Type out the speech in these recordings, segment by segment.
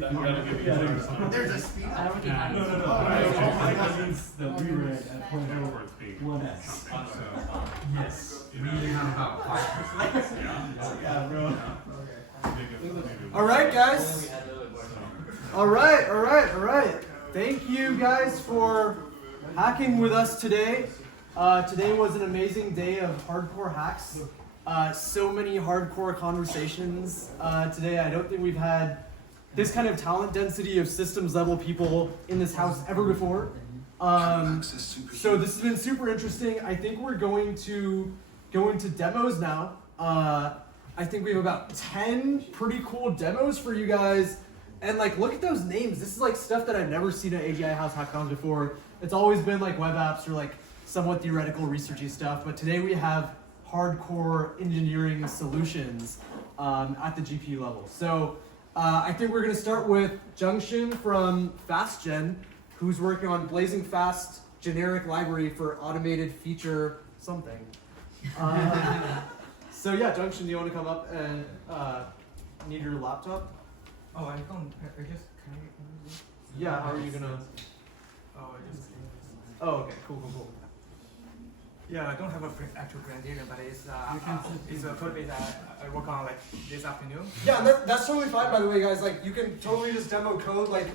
There's a speed. No. That means that we read at 0.1s. Yes. We have about 5%. Yeah, bro. All right, guys. All right. Thank you guys for hacking with us today. Today was an amazing day of hardcore hacks. So many hardcore conversations today. I don't think we've had this kind of talent density of systems level people in this house ever before. So this has been super interesting. I think we're going to go into demos now. I think we have about 10 pretty cool demos for you guys. And like, look at those names. This is like stuff that I've never seen at AGI House Hackathons before. It's always been like web apps or like somewhat theoretical researchy stuff. But today we have hardcore engineering solutions at the GPU level. So I think we're gonna start with Junction from FastGen, who's working on Blazing Fast generic library for automated feature something. So yeah, Junction, do you want to come up and need your laptop? Oh, I don't. I just can I? Yeah, how are you gonna? Oh, I just. Oh, okay, cool. Yeah, I don't have a actual presentation, but it's a code base I work on like this afternoon. Yeah, that's totally fine. By the way, guys, like you can totally just demo code. Like,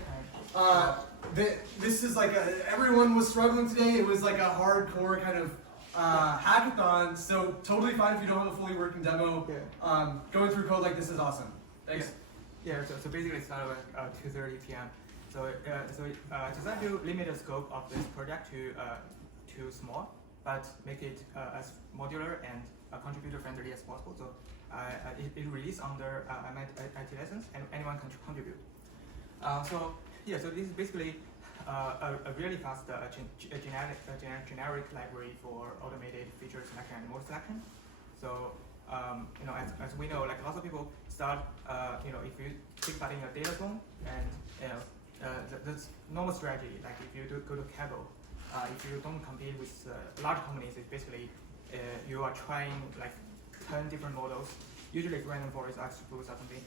this is like everyone was struggling today. It was like a hardcore kind of hackathon. So totally fine if you don't have a fully working demo. Yeah. Going through code like this is awesome. Thanks. Yeah. So basically it started at 2:30 p.m. So just like to limit the scope of this project to small, but make it as modular and contributor friendly as possible. So it released under IT license, and anyone can contribute. So this is basically a really fast generic library for automated feature selection and mode selection. So as we know, like lots of people start, if you take part in a data zone, and the normal strategy, like if you go to Kaggle, if you don't compete with large companies, it's basically you are trying like 10 different models, usually it's random forest, XGBoost or something,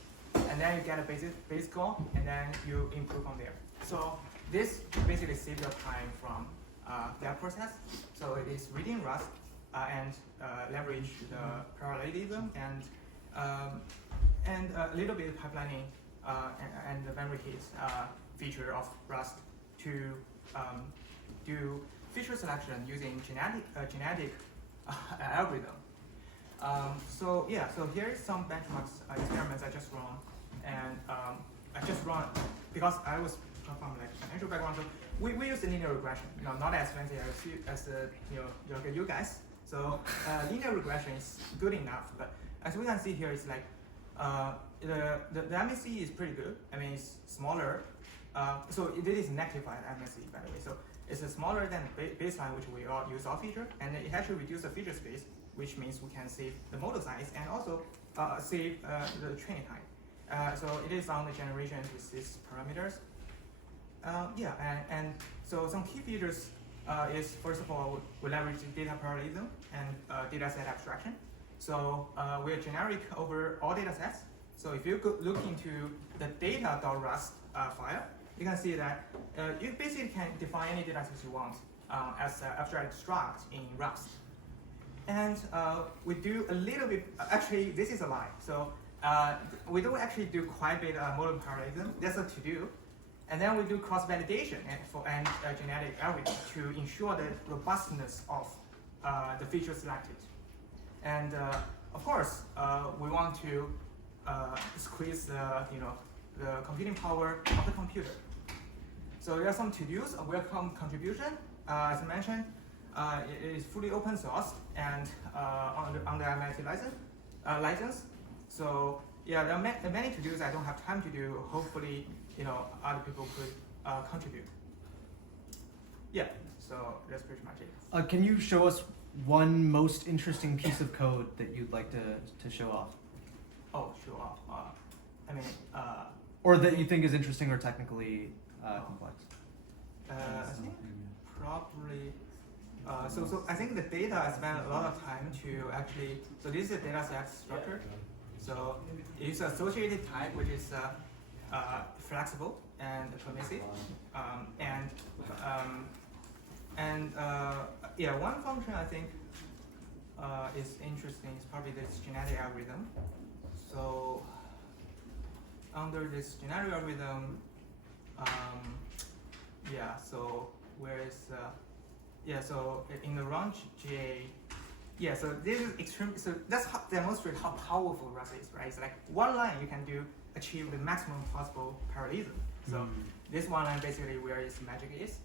and then you get a base score, and then you improve from there. So this basically saves your time from that process. So it is reading Rust and leverage the parallelism and a little bit of pipelining and the memory hits feature of Rust to do feature selection using genetic algorithm. So here is some benchmarks experiments I just run, and I just run because I was from like financial background. So we use linear regression, not as fancy as you guys. So linear regression is good enough, but as we can see here, it's like the MSE is pretty good. I mean, it's smaller. So it is negatified MSE, by the way. So it's smaller than baseline, which we all use our feature, and it actually reduces the feature space, which means we can save the model size and also save the training time. So it is on the generation with these parameters. And so some key features is, first of all, we leverage data parallelism and data set abstraction. So we are generic over all data sets. So if you look into the data.rust file, you can see that you basically can define any data sets you want as an abstract struct in Rust. And we do a little bit, actually this is a lie. So we don't actually do quite a bit model parallelism, that's a to-do. And then we do cross-validation and genetic algorithm to ensure the robustness of the feature selected. And of course, we want to squeeze the computing power of the computer. So there are some to-dos, a welcome contribution. As I mentioned, it is fully open source and under MIT license. So yeah, there are many to-dos I don't have time to do. Hopefully, other people could contribute. Yeah, so that's pretty much it. Can you show us one most interesting piece of code that you'd like to show off? Oh, show off. Or that you think is interesting or technically complex? I think probably. So I think the data I spent a lot of time to actually. So this is a data set structure. So it's associated type, which is flexible and permissive. Yeah, one function I think is interesting is probably this genetic algorithm. So under this genetic algorithm, so so in the range GA, so this is extreme. So that's how demonstrate how powerful Rust is, right? It's like one line you can achieve the maximum possible parallelism. So this one line basically where its magic is.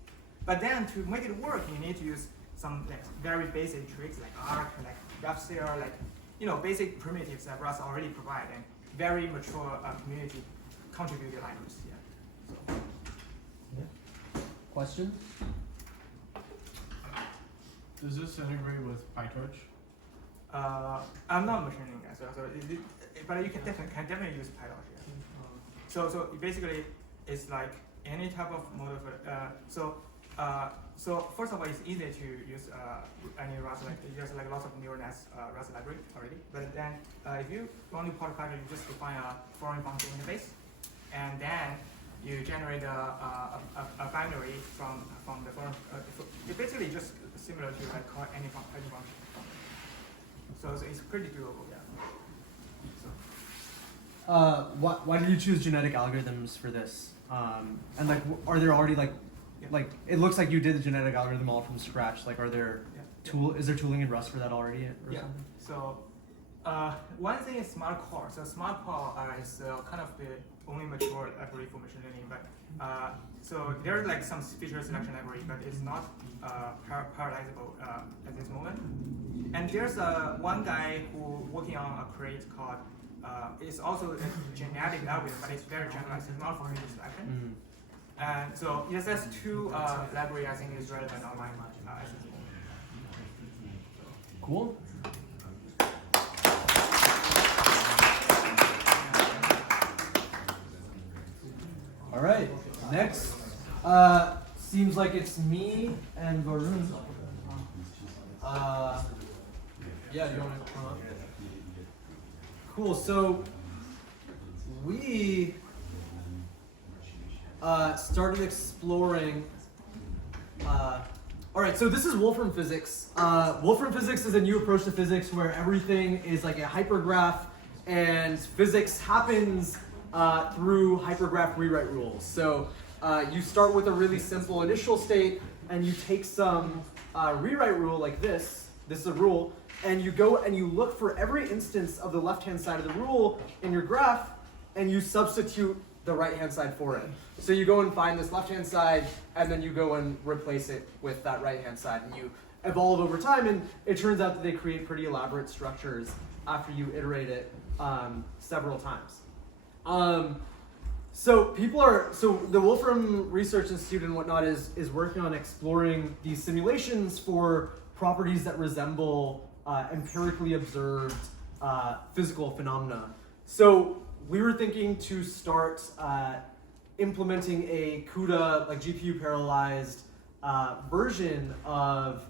But then to make it work, you need to use some very basic tricks like arc, like graph-share, basic primitives that Rust already provide, and very mature community contributed libraries. Question? Does this integrate with PyTorch? I'm not a machine learning guy, but you can definitely use PyTorch. Yeah. So basically, it's like any type of model. So first of all, it's easy to use any Rust. There's lots of neural nets Rust library already. But then if you want to port Python, you just define a foreign function interface, and then you generate a binary from the foreign. It's basically just similar to call any function. So it's pretty doable. Yeah. Why did you choose genetic algorithms for this? And are there already it looks like you did the genetic algorithm all from scratch. Are there is there tooling in Rust for that already? Or something? So one thing is Smart Core. So Smart Core is kind of the only mature library for machine learning. But so there's some feature selection library, but it's not parallelizable at this moment. And there's one guy who working on a crate called. It's also a genetic algorithm, but it's very generalized. It's not for feature selection. And so ESS2 library I think is relevant on my mind at this moment. Cool. All right. Next, seems like it's me and Varun. Yeah, do you want to come up? Cool. So we started exploring. All right, so this is Wolfram physics. Wolfram physics is a new approach to physics where everything is like a hypergraph, and physics happens through hypergraph rewrite rules. So you start with a really simple initial state, and you take some rewrite rule like this. This is a rule, and you go and you look for every instance of the left-hand side of the rule in your graph, and you substitute the right-hand side for it. So you go and find this left-hand side, and then you go and replace it with that right-hand side, and you evolve over time, and it turns out that they create pretty elaborate structures after you iterate it several times. So the Wolfram Research Institute and whatnot is working on exploring these simulations for properties that resemble empirically observed physical phenomena. So we were thinking to start implementing a CUDA, GPU parallelized version of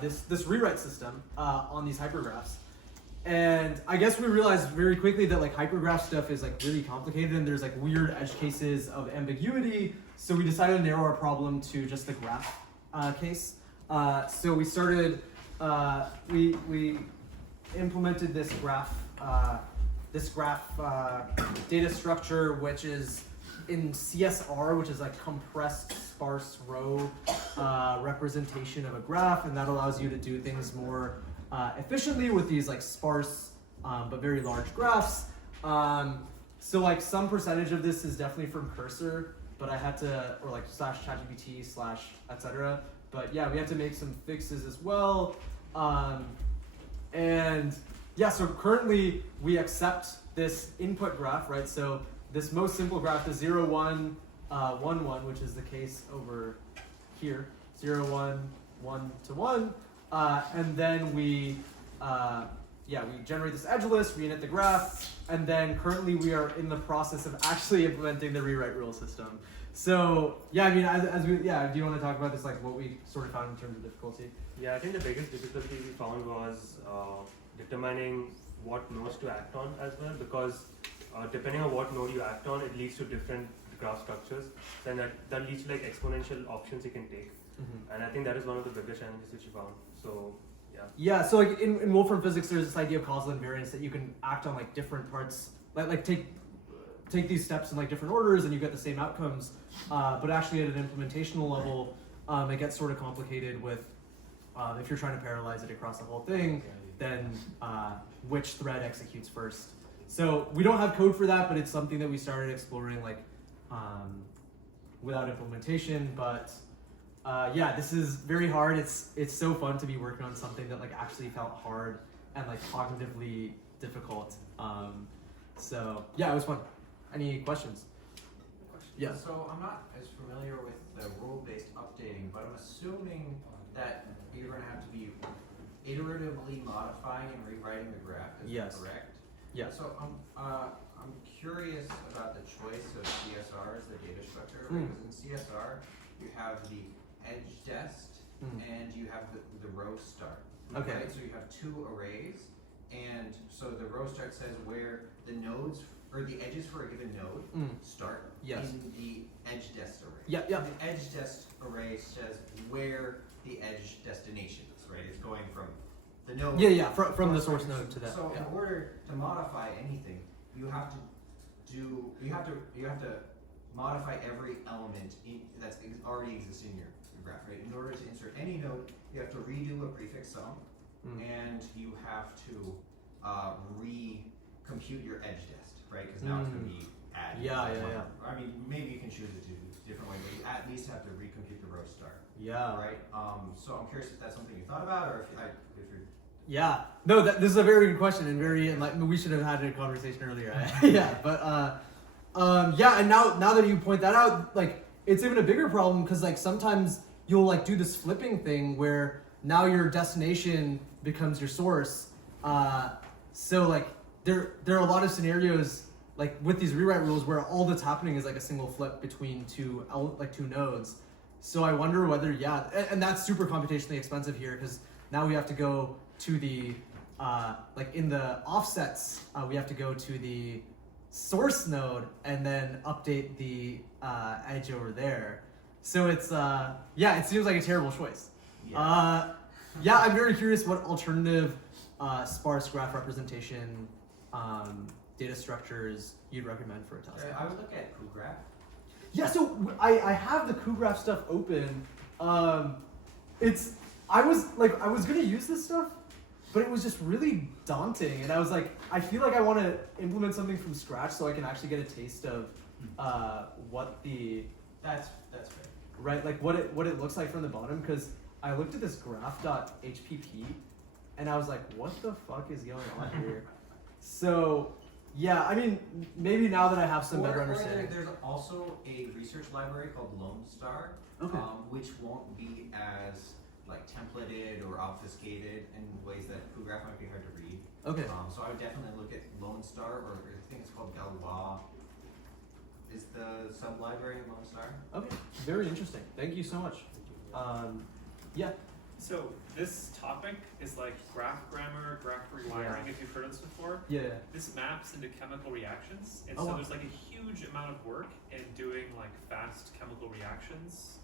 this rewrite system on these hypergraphs. And I guess we realized very quickly that hypergraph stuff is really complicated, and there's weird edge cases of ambiguity. So we decided to narrow our problem to just the graph case. So we started, we implemented this graph data structure, which is in CSR, which is compressed sparse row representation of a graph, and that allows you to do things more efficiently with these sparse but very large graphs. So some percentage of this is definitely from Cursor, but I had to, or slash ChatGPT slash etc. But yeah, we have to make some fixes as well. And yeah, so currently we accept this input graph, right? So this most simple graph is 0, 1, 1, 1, which is the case over here, 0, 1, 1 to 1. And then we generate this edge list, we init the graph, and then currently we are in the process of actually implementing the rewrite rule system. So yeah, I mean, do you want to talk about this, what we sort of found in terms of difficulty? Yeah, I think the biggest difficulty we found was determining what nodes to act on as well, because depending on what node you act on, it leads to different graph structures. Then that leads to like exponential options you can take. And I think that is one of the bigger challenges which you found. So yeah. Yeah, so like in Wolfram physics, there's this idea of causal invariance that you can act on like different parts, like take these steps in like different orders and you get the same outcomes. But actually at an implementational level, it gets sort of complicated with if you're trying to parallelize it across the whole thing, then which thread executes first. So we don't have code for that, but it's something that we started exploring like without implementation. But yeah, this is very hard. It's so fun to be working on something that like actually felt hard and like cognitively difficult. So yeah, it was fun. Any questions? Yeah. So I'm not as familiar with the rule-based updating, but I'm assuming that you're going to have to be iteratively modifying and rewriting the graph. Is that correct? Yeah. So I'm curious about the choice of CSR as the data structure, because in CSR you have the edge dest and you have the row start. Okay. Right? So you have two arrays, and so the row start says where the nodes or the edges for a given node start in the edge dest array. Yeah, yeah. And the edge dest array says where the edge destination is, right? It's going from the node. Yeah, yeah, from the source node to that. So in order to modify anything, you have to modify every element that's already existing in your graph, right? In order to insert any node, you have to redo a prefix sum, and you have to recompute your edge dest, right? Because now it's going to be add. Yeah. I mean, maybe you can choose it to a different way, but you at least have to recompute the row start. Yeah. Right. So I'm curious if that's something you thought about, or if you're. Yeah. No, this is a very good question and we should have had a conversation earlier. Yeah, but yeah, and now that you point that out, like it's even a bigger problem because like sometimes you'll like do this flipping thing where now your destination becomes your source. So like there are a lot of scenarios like with these rewrite rules where all that's happening is like a single flip between two nodes. So I wonder whether and that's super computationally expensive here because now we have to go to the like in the offsets we have to go to the source node and then update the edge over there. So it's it seems like a terrible choice. Yeah, I'm very curious what alternative sparse graph representation data structures you'd recommend for a task. I would look at cuGraph. Yeah, so I have the cuGraph stuff open. I was gonna use this stuff, but it was just really daunting, and I was like, I feel like I want to implement something from scratch so I can actually get a taste of what the That's fair. right, like what it looks like from the bottom. Because I looked at this graph.hpp, and I was like, what the fuck is going on here? So yeah, I mean, maybe now that I have some better understanding. There's also a research library called Lone Star, which won't be as like templated or obfuscated in ways that cuGraph might be hard to read. Okay. So I would definitely look at Lone Star, or I think it's called Galois. Is the sub library of Lone Star? Okay. Very interesting. Thank you so much. Yeah. So this topic is like graph grammar, graph rewiring, if you've heard of this before. Yeah. This maps into chemical reactions. And Oh, so wow. there's like a huge amount of work in doing like fast chemical reactions.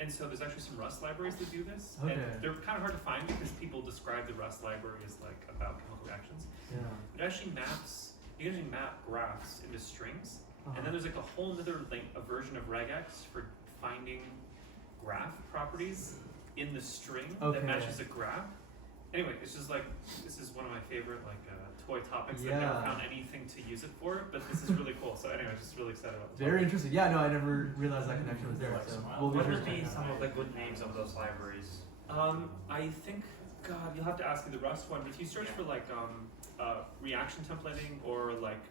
And so there's actually some Rust libraries that do this. Okay. And they're kind of hard to find because people describe the Rust library as like about chemical reactions. Yeah. It actually maps, you can actually map graphs into strings. And then there's like a whole other a version of regex for finding graph properties in the string that matches a graph. Anyway, it's just like, this is one of my favorite like toy topics that I've never found anything to use it for, but this is really cool. So anyway, I'm just really excited about this. Very interesting. Yeah, no, I never realized that connection was there. So What would be some of the good names of those libraries? I think, God, you'll have to ask me the Rust one. If you search for like reaction templating or like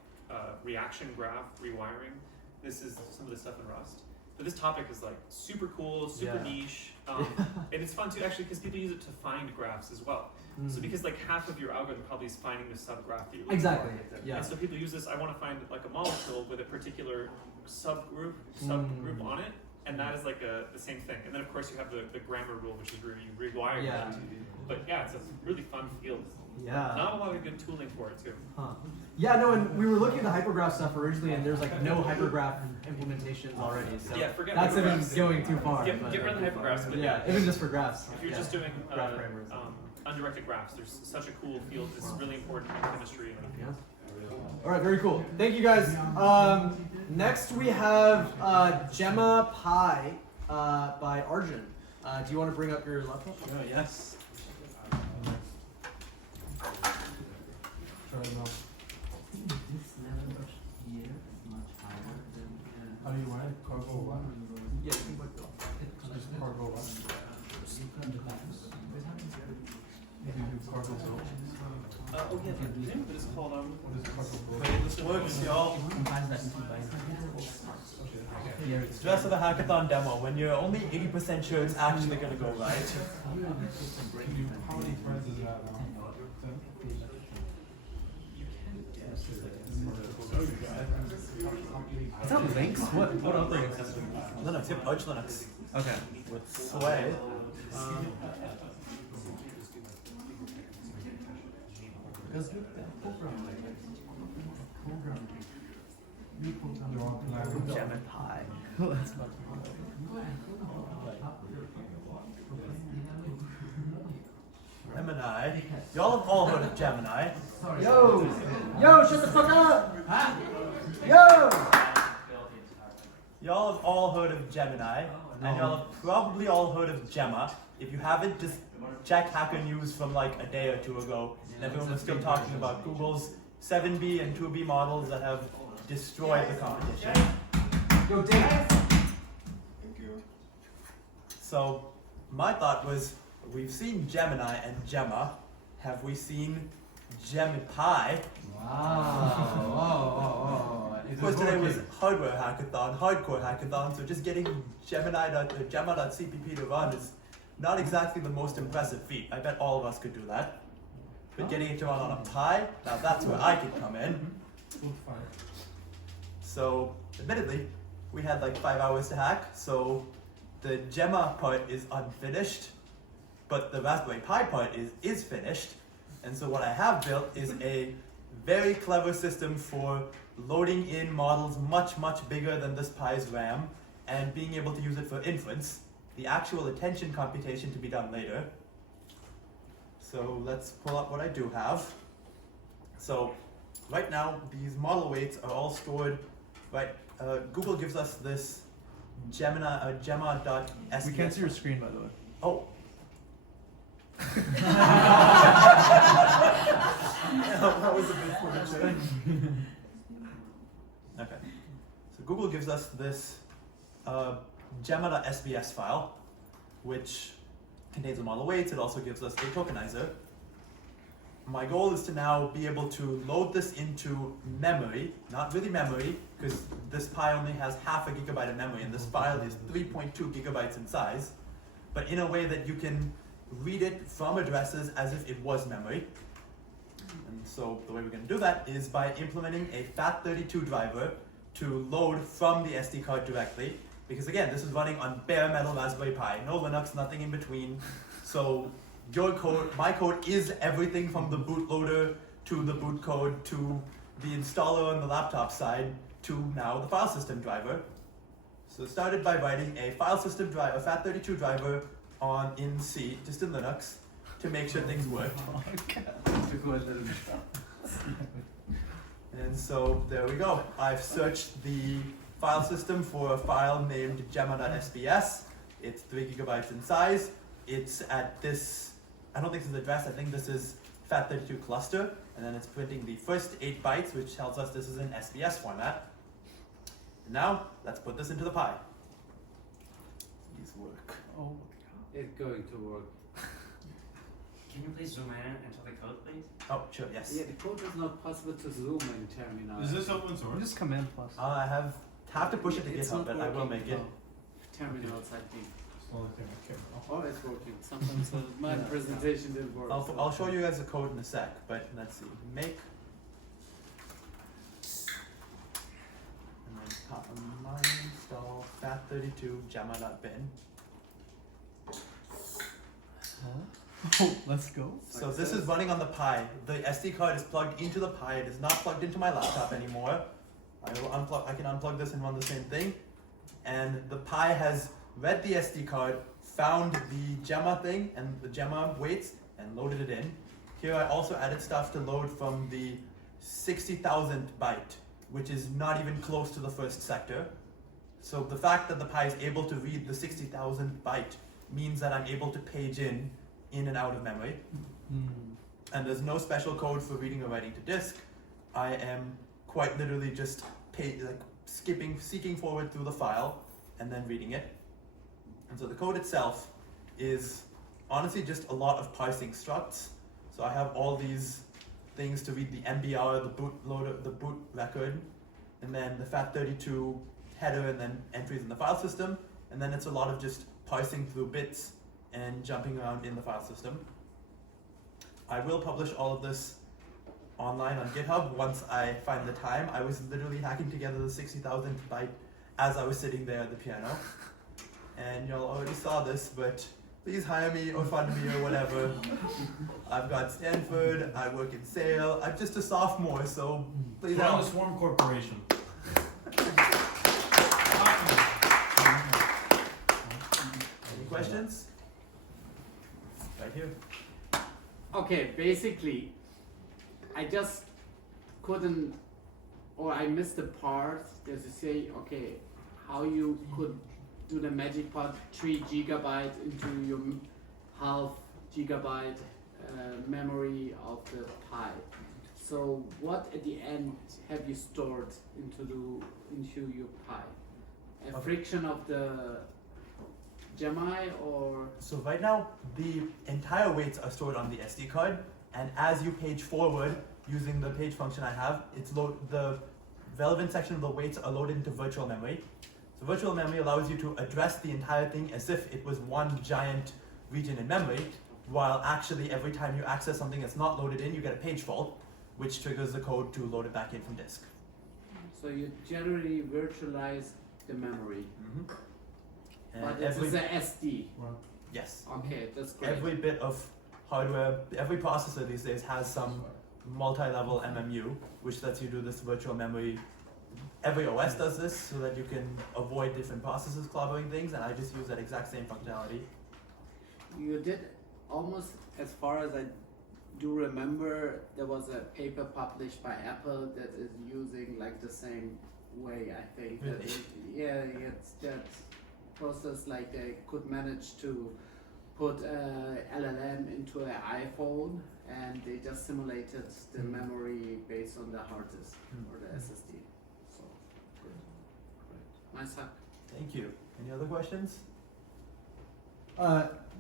reaction graph rewiring, this is some of the stuff in Rust. But this topic is like super cool, super niche, and it's fun too actually because people use it to find graphs as well. So because like half of your algorithm probably is finding the subgraph that you're looking Exactly. for. Yeah. And so people use this. I want to find like a molecule with a particular subgroup on it. And that is like the same thing. And then of course you have the grammar rule, which is where you rewire Yeah. it. But yeah, it's a really fun field. Yeah. Not a lot of good tooling for it too. Huh. Yeah, no, and we were looking at the hypergraph stuff originally, and there's like no hypergraph implementations already. So Yeah, forget that's even hypergraphs. going too far. Get but, rid of the hypergraphs, but yeah, even just for graphs. if you're yeah. just doing Graph framers. undirected graphs, there's such a cool field. It's really important in chemistry. And Yeah. All right, very cool. Thank you guys. Next we have Gemma Pi by Arjun. Do you want to bring up your laptop? Yes. How do you want it? Cargo what? Yeah, you can put it on. Just cargo what? You do cargo build. oh yeah, the name of it is called What is cargo build? This works, y'all. Okay. It's just like a hackathon demo when you're only 80% sure it's actually gonna go right. How many threads is that now? Is that Linux? What operating system? Linux, yep, Arch Linux. Okay. With Sway. Gemma Pi. Gemini. Y'all have all heard of Gemini. Yo! Yo, shut the fuck up! Yo! Y'all have all heard of Gemini, and y'all have probably all heard of Gemma. If you haven't, just check Hacker News from like a day or two ago, and everyone was still talking about Google's 7B and 2B models that have destroyed the competition. Yo, Dave! So, my thought was, we've seen Gemini and Gemma. Have we seen Gemini? Wow. Of course, today was hardware hackathon, hardcore hackathon, so just getting Gemma.cpp to run is not exactly the most impressive feat. I bet all of us could do that. But getting it to run on a Pi, now that's where I could come in. So, admittedly, we had like 5 hours to hack, so the Gemma part is unfinished, but the Raspberry Pi part is finished. And so what I have built is a very clever system for loading in models much, much bigger than this Pi's RAM and being able to use it for inference. The actual attention computation to be done later. So let's pull up what I do have. So right now, these model weights are all stored, right? Google gives us this Gemma.sds. We can't see your screen, by the way. Oh. That was a bit foolish. Okay. So Google gives us this Gemma.sbs file, which contains the model weights. It also gives us a tokenizer. My goal is to now be able to load this into memory, not really memory, because this Pi only has half a gigabyte of memory, and this file is 3.2 gigabytes in size, but in a way that you can read it from addresses as if it was memory. And so the way we're going to do that is by implementing a FAT32 driver to load from the SD card directly, because again, this is running on bare metal Raspberry Pi, no Linux, nothing in between. So your code, my code is everything from the bootloader to the boot code to the installer on the laptop side to now the file system driver. So it started by writing a file system driver, a FAT32 driver in C, just in Linux, to make sure things worked. And so there we go. I've searched the file system for a file named Gemma.sbs. It's 3 gigabytes in size. It's at this, I don't think this is address, I think this is FAT32 cluster, and then it's printing the first 8 bytes, which tells us this is in SBS format. And now, let's put this into the Pi. Please work. Oh. It's going to work. Can you please zoom in into the code, please? Oh, sure, yes. Yeah, the code is not possible to zoom in terminal. Is this open source? Just command plus. I have to push it to It's GitHub, not but I will working make it. now. Terminals, I think. Slowly take my camera off. Oh, it's working. Sometimes my presentation didn't work. I'll show you guys the code in a sec, but let's see. Make. And then install FAT32 fat32 gemma.bin. Oh, let's go. So this is running on the Pi. The SD card is plugged into the Pi. It is not plugged into my laptop anymore. I can unplug this and run the same thing. And the Pi has read the SD card, found the Gemma thing and the Gemma weights, and loaded it in. Here I also added stuff to load from the 60,000 byte, which is not even close to the first sector. So the fact that the Pi is able to read the 60,000 byte means that I'm able to page in and out of memory. And there's no special code for reading or writing to disk. I am quite literally just seeking forward through the file and then reading it. And so the code itself is honestly just a lot of parsing structs. So I have all these things to read the MBR, the bootloader, the boot record, and then the FAT32 header, and then entries in the file system. And then it's a lot of just parsing through bits and jumping around in the file system. I will publish all of this online on GitHub once I find the time. I was literally hacking together the 60,000 byte as I was sitting there at the piano. And y'all already saw this, but please hire me or fund me or whatever. I've got Stanford, I work in sale, I'm just a sophomore, so please help. From the Swarm Corporation. Any questions? Right here. Okay, basically, I just couldn't, or I missed the part that you say, okay, how you could do the magic part 3 GB into your half gigabyte memory of the Pi. So what at the end have you stored into your Pi? A friction of the Gemini or? So right now, the entire weights are stored on the SD card, and as you page forward using the page function I have, the relevant section of the weights are loaded into virtual memory. So virtual memory allows you to address the entire thing as if it was one giant region in memory, while actually every time you access something that's not loaded in, you get a page fault, which triggers the code to load it back in from disk. So you generally virtualize the memory. And But this is a SD. yes. Okay, that's great. Every bit of hardware, every processor these days has some multi-level MMU, which lets you do this virtual memory. Every OS does this so that you can avoid different processors clobbering things, and I just use that exact same functionality. You did almost, as far as I do remember, there was a paper published by Apple that is using like the same way, I think. Really? It's that process, like they could manage to put a LLM into an iPhone and they just simulated the memory based on the hard disk or the SSD. So, good. Nice hack. Thank you. Any other questions?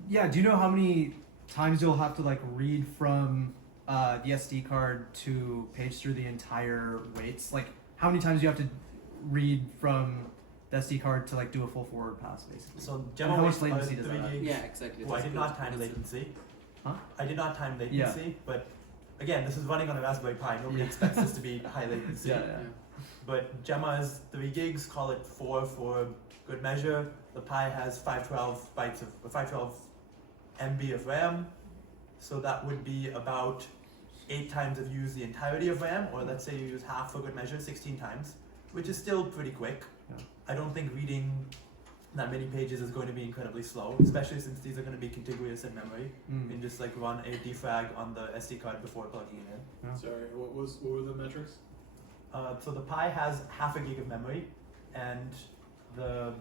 Yeah, do you know how many times you'll have to like read from the SD card to page through the entire weights? Like how many times do you have to read from the SD card to like do a full forward pass basically? So And how much weights are latency does 3 that have? gigs. Yeah, exactly. Well, I That's did good. not time That's it. latency. Huh? I did not time latency, but again, this is running on a Raspberry Pi. Nobody expects this to be high latency. Yeah. But Gemma is 3 gigs, call it 4 for good measure. The Pi has 512 MB of RAM, so that would be about 8 times if you use the entirety of RAM, or let's say you use half for good measure, 16 times, which is still pretty quick. Yeah. I don't think reading that many pages is going to be incredibly slow, especially since these are going to be contiguous in memory. You can just like run a defrag on the SD card before plugging it in. Yeah. Sorry, what were the metrics? So the Pi has half a gig of memory, and the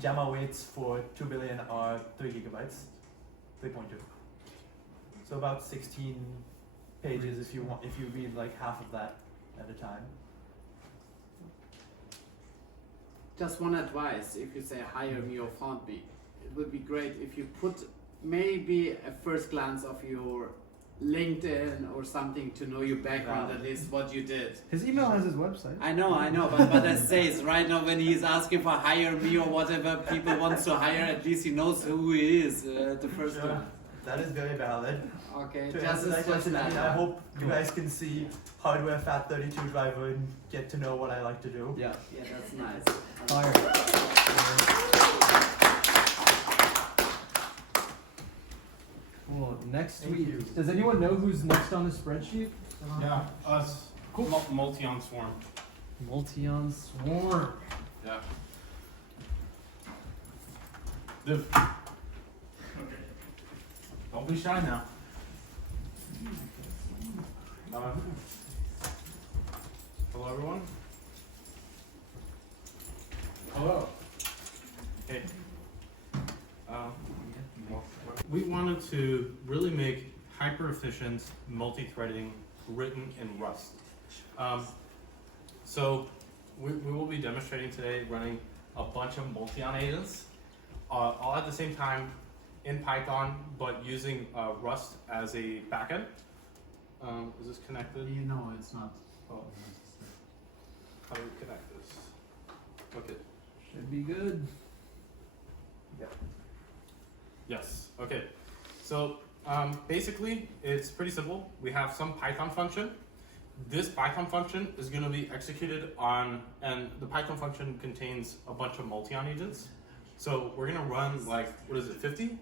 Gemma weights for 2 billion are 3 gigabytes, 3.2. So about 16 pages if you read like half of that at a time. Just one advice, if you say hire me or found me, it would be great if you put maybe a first glance of your LinkedIn or something to know your background, at least what you did. His email has his website. I know, but I say it's right now when he's asking for hire me or whatever people wants to hire, at least he knows who he is, the first one. That is very valid. Okay, To just answer that just question, I mean, I that. hope you guys can see hardware FAT32 driver and get to know what I like to do. Yeah. Yeah, that's nice. Fire. Well, next Thank week. you. Does anyone know who's next on the spreadsheet? Yeah, us. Cool. Multi-on swarm. Multi-on swarm. Yeah. Div. Don't be shy now. Hello, everyone. Hello. Hey. We wanted to really make hyper-efficient multi-threading written in Rust. So we will be demonstrating today running a bunch of multi-on agents, all at the same time in Python, but using Rust as a backend. Is this connected? No, it's not. Oh. How do we connect this? Okay. Should be good. Yes. Okay. So basically, it's pretty simple. We have some Python function. This Python function is going to be executed on, and the Python function contains a bunch of multi-on agents. So we're going to run like, what is it, 50?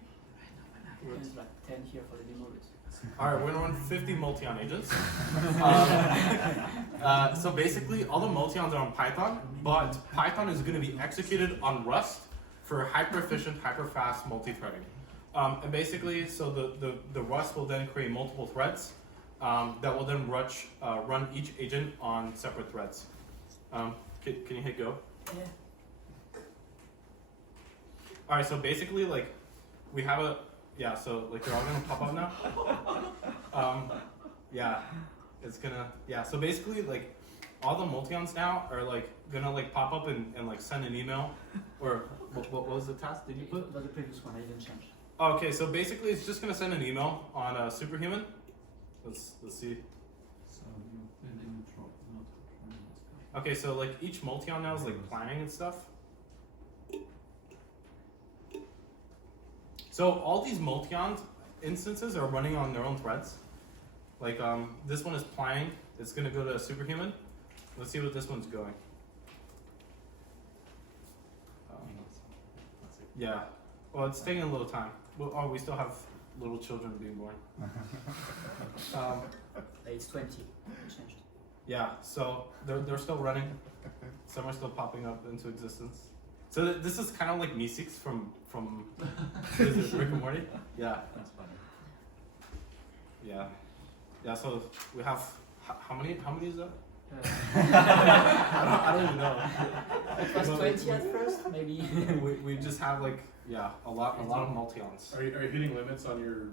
It's like 10 here for the demo. All right, we're going to run 50 multi-on agents. So basically, all the multi-ons are on Python, but Python is going to be executed on Rust for hyper-efficient, hyper-fast multi-threading. And basically, so the Rust will then create multiple threads that will then run each agent on separate threads. Can you hit go? Yeah. All right, so basically, like, we have a, yeah, so like they're all gonna pop up now. Yeah, it's gonna, yeah, so basically, like, all the multi-ons now are like gonna like pop up and like send an email, or what was the task? Did you put? But the previous one I didn't change. Okay, so basically it's just gonna send an email on Superhuman. Let's see. Okay, so like each multi-on now is like planning and stuff. So all these multi-on instances are running on their own threads. Like this one is planning. It's gonna go to Superhuman. Let's see what this one's going. Yeah. Well, it's taking a little time. Well, oh, we still have little children being born. It's 20. Changed. Yeah. So they're still running. Some are still popping up into existence. So this is kind of like Me6 from is it Rick and Morty? Yeah. That's funny. Yeah. Yeah. So we have how many is that? I don't even know. It was 20 at first, maybe. we just have like a lot of multi-ons. Are you hitting limits on your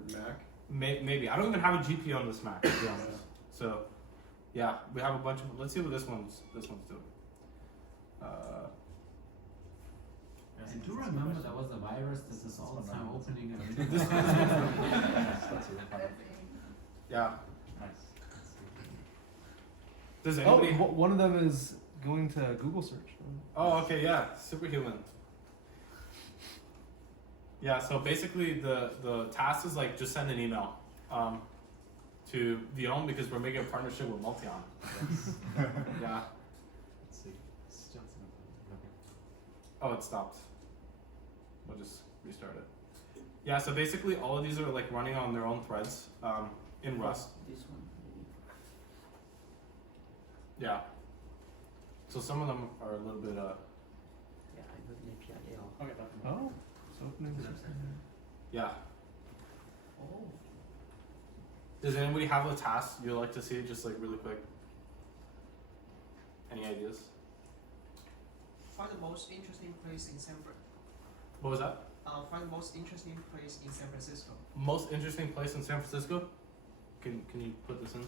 Mac? Maybe I don't even have a GPU on this Mac, to be honest. So yeah, we have a bunch of. Let's see what this one's doing. I do remember there was a virus that is all the time opening and This yeah. Nice. Does Oh, anybody? one of them is going to Google search. Oh, okay, yeah, Superhuman. Yeah, so basically the task is like just send an email to Vion because we're making a partnership with Multion. Yeah. Oh, it stopped. We'll just restart it. Yeah, so basically all of these are like running on their own threads in Rust. This one, maybe. Yeah. So some of them are a little bit Yeah, I got an API error. Okay. Oh, it's opening the yeah. Oh. Does anybody have a task you'd like to see just like really quick? Any ideas? Find the most interesting place in What was that? find the most interesting place in San Francisco. Most interesting place in San Francisco? Can you put this in?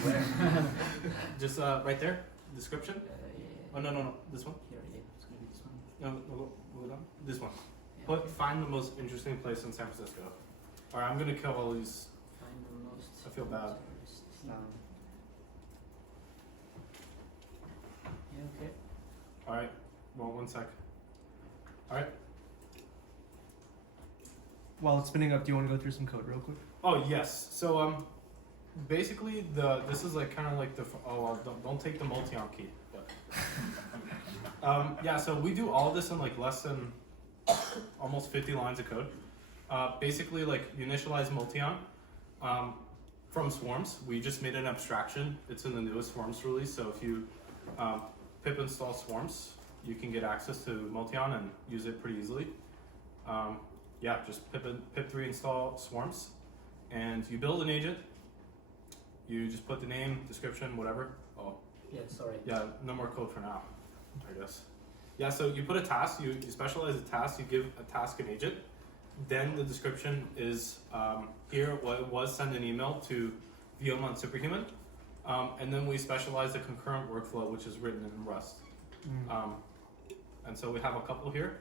Where? Just right there, description? Yeah. Oh no, this one? Here, yeah, it's gonna be this one. No, hold on. This one. Yeah. Find the most interesting place in San Francisco. Alright, I'm gonna kill all these. Find the most. I feel bad. Yeah, okay. Alright, well, one sec. Alright. while it's spinning up, do you want to go through some code real quick? Oh yes. So basically this is like kind of like the don't take the multi-on key. But yeah. So we do all this in like less than almost 50 lines of code. Basically, like you initialize multi-on from swarms. We just made an abstraction. It's in the newest swarms release. So if you pip install swarms, you can get access to multi-on and use it pretty easily. Yeah, just pip3 install swarms, and you build an agent. You just put the name, description, whatever. Oh, Yeah, sorry. yeah, no more code for now, I guess. Yeah, so you put a task, you specialize a task, you give a task an agent. Then the description is here. What it was, send an email to VM on Superhuman, and then we specialize the concurrent workflow, which is written in Rust. And so we have a couple here.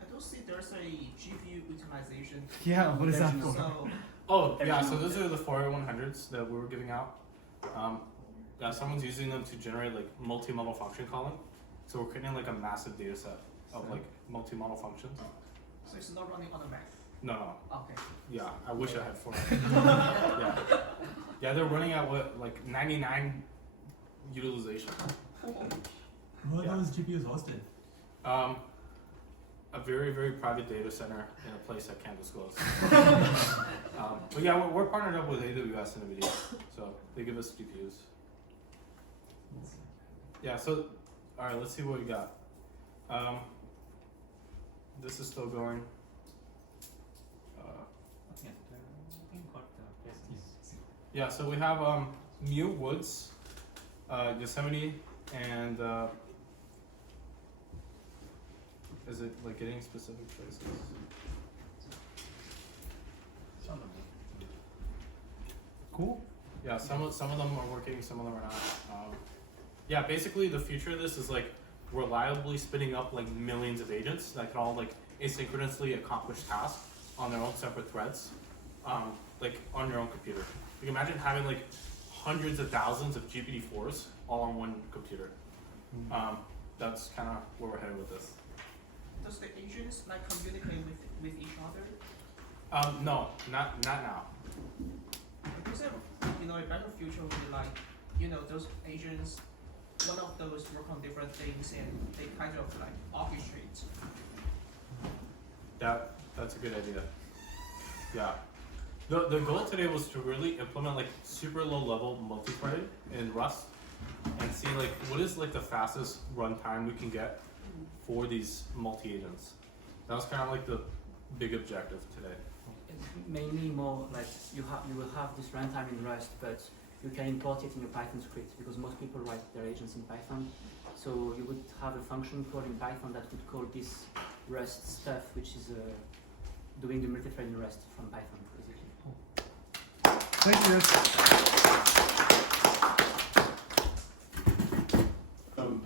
I don't see there's a GPU utilization. Yeah, what is that for? So Oh, yeah, so those are the 4A100s that we were giving out. Yeah, someone's using them to generate like multi-model function calling. So we're creating like a massive data set of like multi-model functions. so it's not running on the Mac. No, Okay. yeah, I wish I had 4. Yeah. Yeah, they're running at what, like 99 utilization. Where Yeah. are those GPUs hosted? A very, very private data center in a place I can't disclose. But yeah, we're partnered up with AWS and NVIDIA, so they give us GPUs. Yeah, so, all right, let's see what we got. This is still going. Yeah, so we have Mew Woods, Yosemite, and is it like getting specific places? Cool. Yeah, some of them are working, some of them are not. Yeah, basically the future of this is like reliably spinning up like millions of agents that can all like asynchronously accomplish tasks on their own separate threads, like on your own computer. You can imagine having like hundreds of thousands of GPT-4s all on one computer. That's kind of where we're headed with this. Does the agents like communicate with each other? No, not now. Because a better future would be like, those agents, one of those work on different things and they kind of like orchestrate. That's a good idea. Yeah. The goal today was to really implement like super low level multi-threading in Rust and see like what is like the fastest runtime we can get for these multi-agents. That was kind of like the big objective today. It's mainly more like you will have this runtime in Rust, but you can import it in your Python script because most people write their agents in Python. So you would have a function called in Python that would call this Rust stuff, which is doing the multi-threading Rust from Python, basically. Thank you.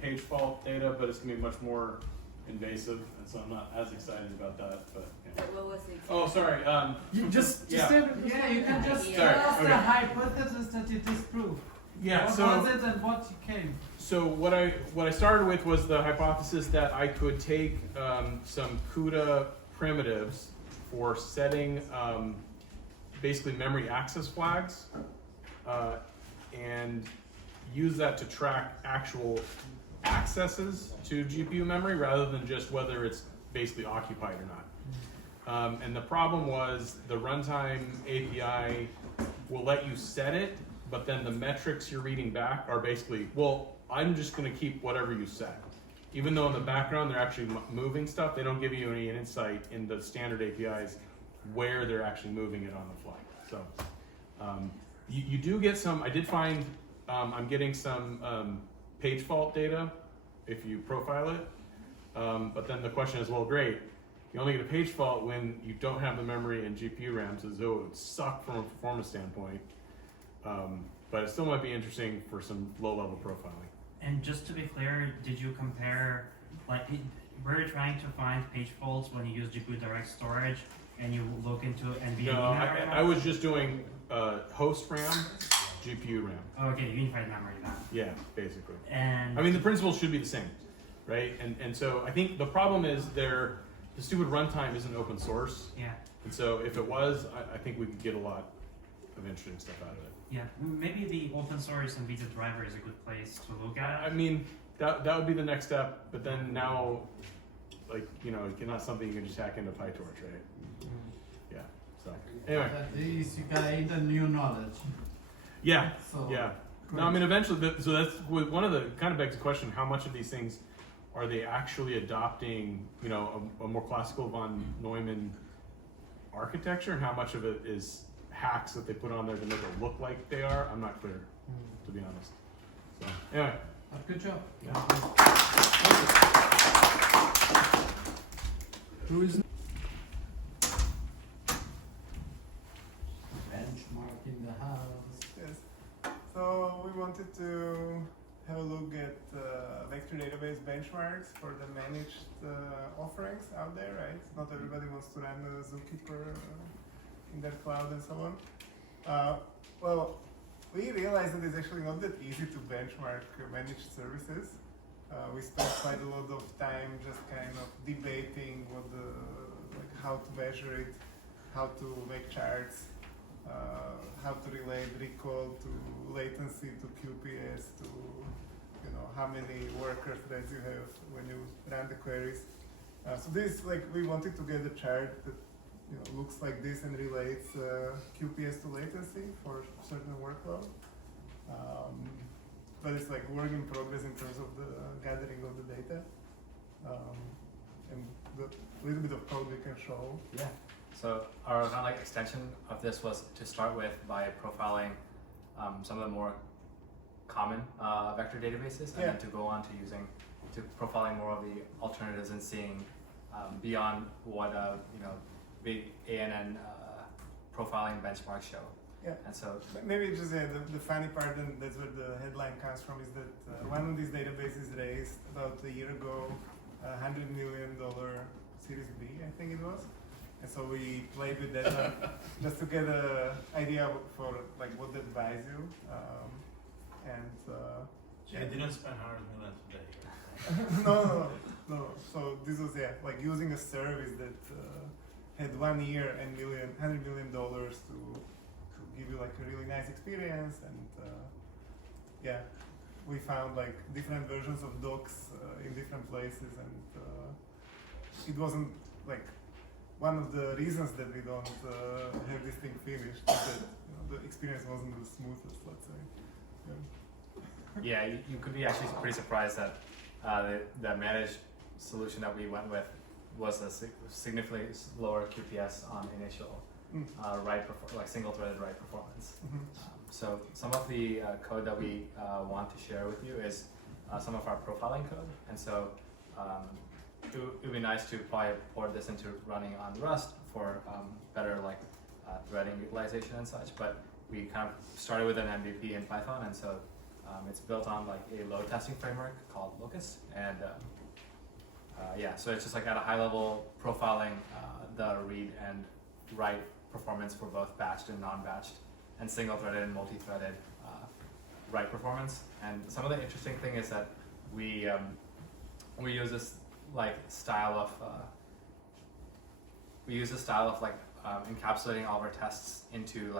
Page fault data, but it's gonna be much more invasive, and so I'm not as excited about that. But yeah. What was it? Oh, sorry. You just Yeah. yeah, you can just Yeah. tell us Sorry, the okay. hypothesis that you disprove. Yeah. What So was it and what came? So what I started with was the hypothesis that I could take some CUDA primitives for setting basically memory access flags and use that to track actual accesses to GPU memory rather than just whether it's basically occupied or not. And the problem was the runtime API will let you set it, but then the metrics you're reading back are basically, well, I'm just going to keep whatever you set. Even though in the background they're actually moving stuff, they don't give you any insight in the standard APIs where they're actually moving it on the fly. So you do get some, I did find, I'm getting some page fault data if you profile it. But then the question is, well, great. You only get a page fault when you don't have the memory and GPU RAM, so it would suck from a performance standpoint. But it still might be interesting for some low-level profiling. And just to be clear, did you compare, were you trying to find page faults when you use GPU direct storage and you look into NVMe No, memory? I was just doing host RAM, GPU RAM. Oh, okay, unified memory then. Yeah, basically. And I mean, the principles should be the same, right? And so I think the problem is the stupid runtime isn't open source, Yeah. and so if it was, I think we could get a lot of interesting stuff out of it. Yeah. Maybe the open source NVIDIA driver is a good place to look at. I mean, that would be the next step, but then now, like, you know, it's not something you can just hack into PyTorch, right? Yeah. So anyway. At least you gained the new knowledge. Yeah. So, Yeah. great. No, I mean, eventually, so that's one of the kind of begs the question: how much of these things are they actually adopting? You know, a more classical von Neumann architecture, and how much of it is hacks that they put on there to make it look like they are? I'm not clear, to be honest. So anyway, Good job. yeah. Who is Benchmark in the house. Yes. So we wanted to have a look at vector database benchmarks for the managed offerings out there, right? Not everybody wants to run Zookeeper in their cloud and so on. Well, we realized that it's actually not that easy to benchmark managed services. We spent quite a lot of time just kind of debating what like how to measure it, how to make charts, how to relate recall to latency to QPS to how many worker threads you have when you run the queries. So this we wanted to get a chart that looks like this and relates QPS to latency for certain workload. But it's work in progress in terms of the gathering of the data. And the little bit of code we can show. Yeah. So our kind of extension of this was to start with by profiling some of the more common vector databases, and then to go on to profiling more of the alternatives and seeing beyond what big ANN profiling benchmarks show. Yeah. And so maybe just the funny part, and that's where the headline comes from, is that one of these databases raised about a year ago $100 million Series B, I think it was. And so we played with that one just to get an idea for what that buys you. I didn't spend $100 million today. No. So this was using a service that had 1 year and $100 million to give you a really nice experience, and we found different versions of docs in different places, and it wasn't one of the reasons that we don't have this thing finished is that the experience wasn't the smoothest, let's say. Yeah, you could be actually pretty surprised that the managed solution that we went with was a significantly lower QPS on initial single-threaded write performance. So some of the code that we want to share with you is some of our profiling code, and so it would be nice to probably port this into running on Rust for better threading utilization and such. But we kind of started with an MVP in Python, and so it's built on a load testing framework called Locus, and so it's just at a high level profiling the read and write performance for both batched and non-batched, and single-threaded and multi-threaded write performance. And some of the interesting thing is that we use this style of encapsulating all of our tests into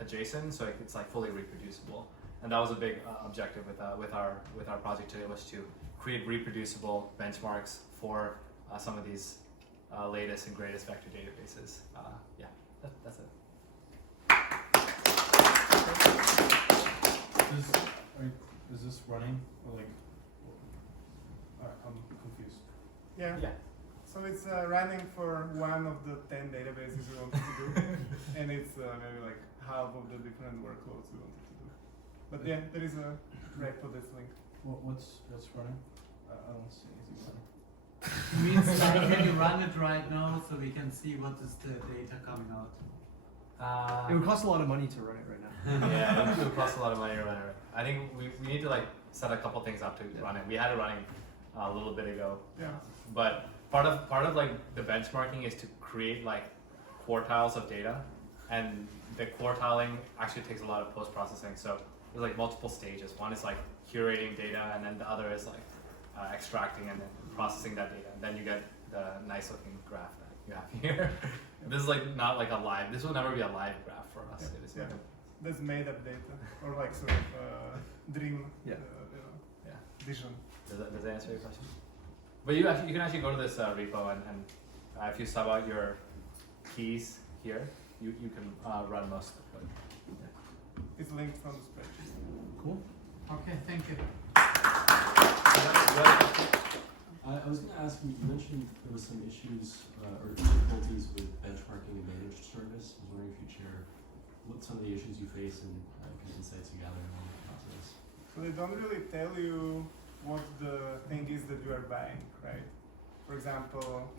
a JSON, so it's fully reproducible. And that was a big objective with our project today, was to create reproducible benchmarks for some of these latest and greatest vector databases. That's it. Is this running? Or I'm confused. Yeah. So it's running for one of the 10 databases we wanted to do, and it's maybe half of the different workloads we wanted to do. But there is a repo that's linked. What's running? I don't see anything running. Means can you run it right now so we can see what is the data coming out? It would cost a lot of money to run it right now. Yeah, it would cost a lot of money to run it. I think we need to set a couple things up to run it. We had it running a little bit ago. Yeah. But part of the benchmarking is to create quartiles of data, and the quartiling actually takes a lot of post processing. So there's multiple stages. One is curating data, and then the other is extracting and then processing that data. And then you get the nice looking graph that you have here. This is like not like a live. This will never be a live graph for us. It is like That's made up data, or like sort of dream, vision. Does that answer your question? But you can actually go to this repo and if you sub out your keys here, you can run most of the code. It's linked from the spreadsheet. Cool. Okay, thank you. I was going to ask you mentioned there was some issues or difficulties with benchmarking a managed service. I was wondering if you'd share what some of the issues you face and kind of insights you gather along the process. So they don't really tell you what the thing is that you are buying, right? For example,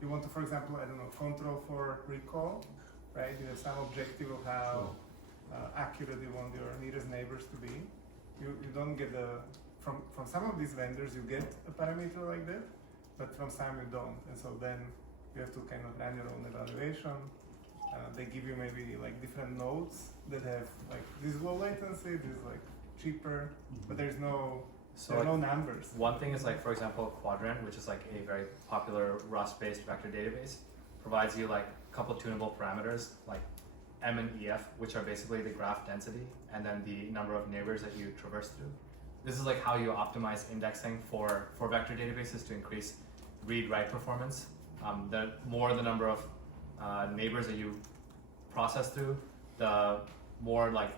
you want to, for example, I don't know, control for recall, right? You have some objective of how accurate you want your nearest neighbors to be. You don't get from some of these vendors you get a parameter like that, but from some you don't, and so then you have to kind of run your own evaluation. They give you maybe like different nodes that have like this low latency, this like cheaper, but there's no no numbers. One thing is like, for example, Quadrant, which is like a very popular Rust-based vector database, provides you like a couple tunable parameters like M and EF, which are basically the graph density and then the number of neighbors that you traverse through. This is like how you optimize indexing for vector databases to increase read-write performance. The more the number of neighbors that you process through, the more like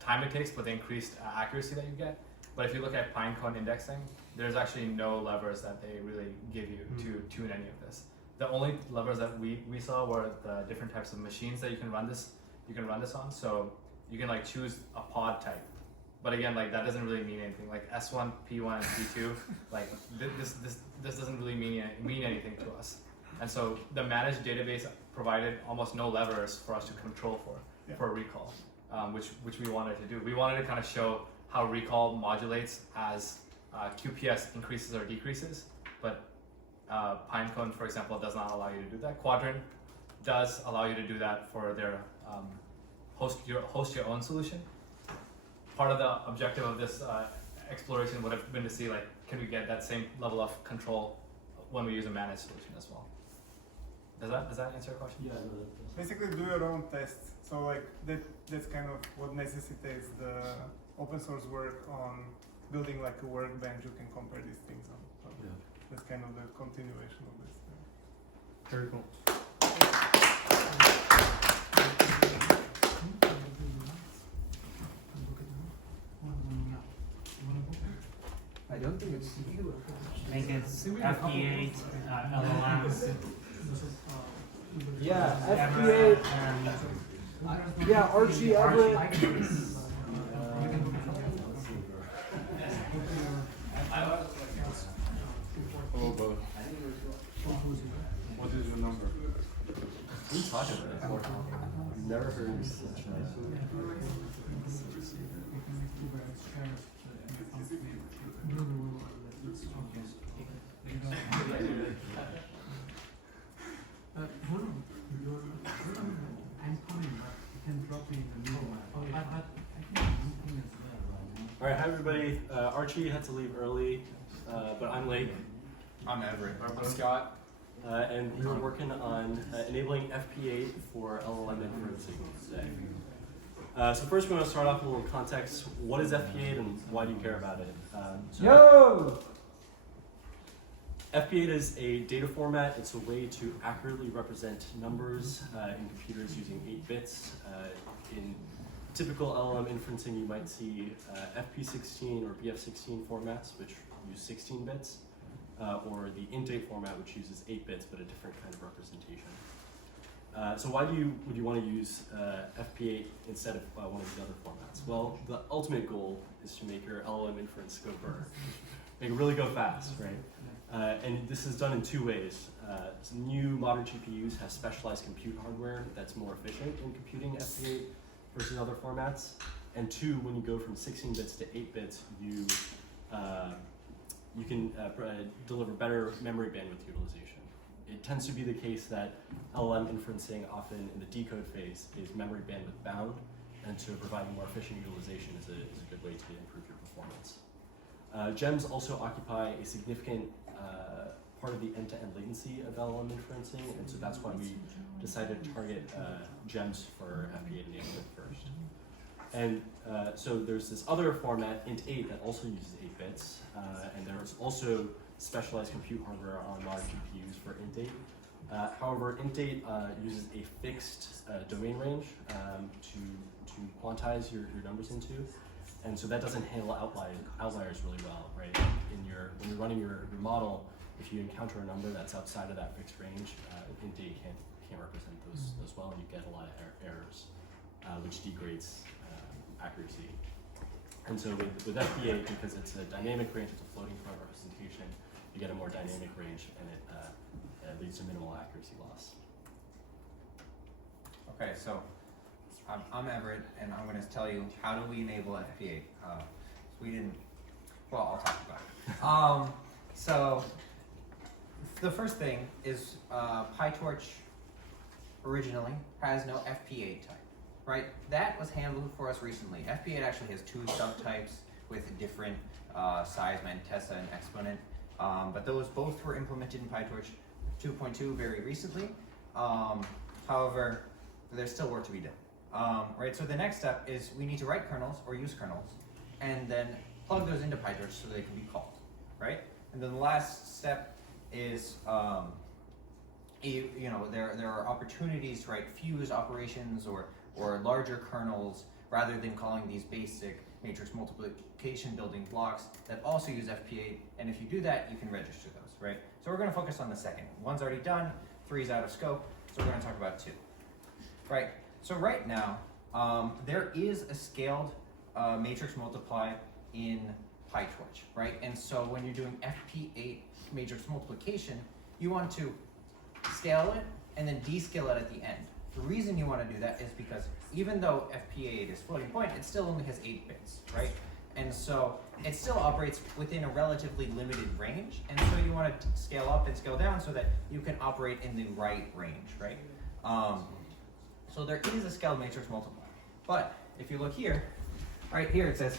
time it takes, but the increased accuracy that you get. But if you look at Pinecone indexing, there's actually no levers that they really give you to tune any of this. The only levers that we saw were the different types of machines that you can run this on. So you can like choose a pod type. But again, like that doesn't really mean anything. Like S1, P1, and P2, like this doesn't really mean anything to us. And so the managed database provided almost no levers for us to control for recall, which we wanted to do. We wanted to kind of show how recall modulates as QPS increases or decreases, but Pinecone, for example, does not allow you to do that. Quadrant does allow you to do that for their host your own solution. Part of the objective of this exploration would have been to see like, can we get that same level of control when we use a managed solution as well? Does that answer your question? Yeah. No, Basically, do your own tests. So like that's kind of what necessitates the open source work on building like a workbench you can compare these things on. So that's kind of the continuation of this thing. Very cool. I don't think it's I think it's FP8, LLMs. Yeah, FP8. Yeah, Archie Everett. Oh, both. What is your number? We talked about it before. I've never heard such I'm coming, but you can drop me in the middle. All right, hi everybody. Archie had to leave early, but I'm Lake. I'm Everett. I'm Scott. And we were working on enabling FP8 for LLM inferencing today. So first, we're going to start off with a little context. What is FP8 and why do you care about it? Yo! FP8 is a data format. It's a way to accurately represent numbers in computers using 8 bits. In typical LLM inferencing, you might see FP16 or BF16 formats, which use 16 bits, or the int8 format, which uses 8 bits, but a different kind of representation. So why would you want to use FP8 instead of one of the other formats? Well, the ultimate goal is to make your LLM inference go burr. Make it really go fast, right? And this is done in 2 ways. Some new modern GPUs have specialized compute hardware that's more efficient in computing FP8 versus other formats. And 2, when you go from 16 bits to 8 bits, you can deliver better memory bandwidth utilization. It tends to be the case that LLM inferencing, often in the decode phase, is memory bandwidth bound, and so providing more efficient utilization is a good way to improve your performance. GEMs also occupy a significant part of the end-to-end latency of LLM inferencing, and so that's why we decided to target gems for FP8 enablement first. And so there's this other format, int8, that also uses 8 bits, and there's also specialized compute hardware on large GPUs for int8. However, int8 uses a fixed domain range to quantize your numbers into, and so that doesn't handle outliers really well, right? When you're running your model, if you encounter a number that's outside of that fixed range, int8 can't represent those well, and you get a lot of errors, which degrades accuracy. And so with FP8, because it's a dynamic range, it's a floating point representation, you get a more dynamic range, and it leads to minimal accuracy loss. Okay, so I'm Everett, and I'm going to tell you how do we enable FP8. We didn't. Well, I'll talk about it. So the first thing is PyTorch originally has no FP8 type, right? That was handled for us recently. FP8 actually has 2 subtypes with different size, mantissa and exponent, but those both were implemented in PyTorch 2.2 very recently. However, there's still work to be done. Right, so the next step is we need to write kernels or use kernels and then plug those into PyTorch so they can be called, right? And then the last step is, there are opportunities to write fuse operations or larger kernels rather than calling these basic matrix multiplication building blocks that also use FP8. And if you do that, you can register those, right? So we're going to focus on the second. 1's already done, 3's out of scope, so we're going to talk about 2. Right, so right now, there is a scaled matrix multiply in PyTorch, right? And so when you're doing FP8 matrix multiplication, you want to scale it and then descale it at the end. The reason you want to do that is because even though FP8 is floating point, it still only has 8 bits, right? And so it still operates within a relatively limited range, and so you want to scale up and scale down so that you can operate in the right range, right? So there is a scaled matrix multiply. But if you look here, right here it says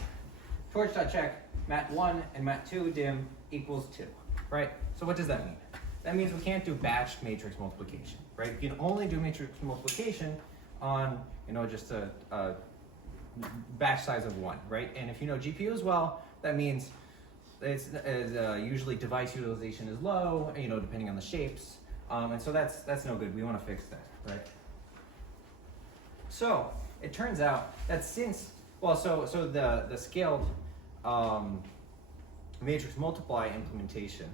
torch.check mat1 and mat2 dim equals 2, right? So what does that mean? That means we can't do batch matrix multiplication, right? You can only do matrix multiplication on, just a batch size of 1, right? And if you know GPU as well, that means it's usually device utilization is low, depending on the shapes, and so that's no good. We want to fix that, right? So it turns out that the scaled matrix multiply implementation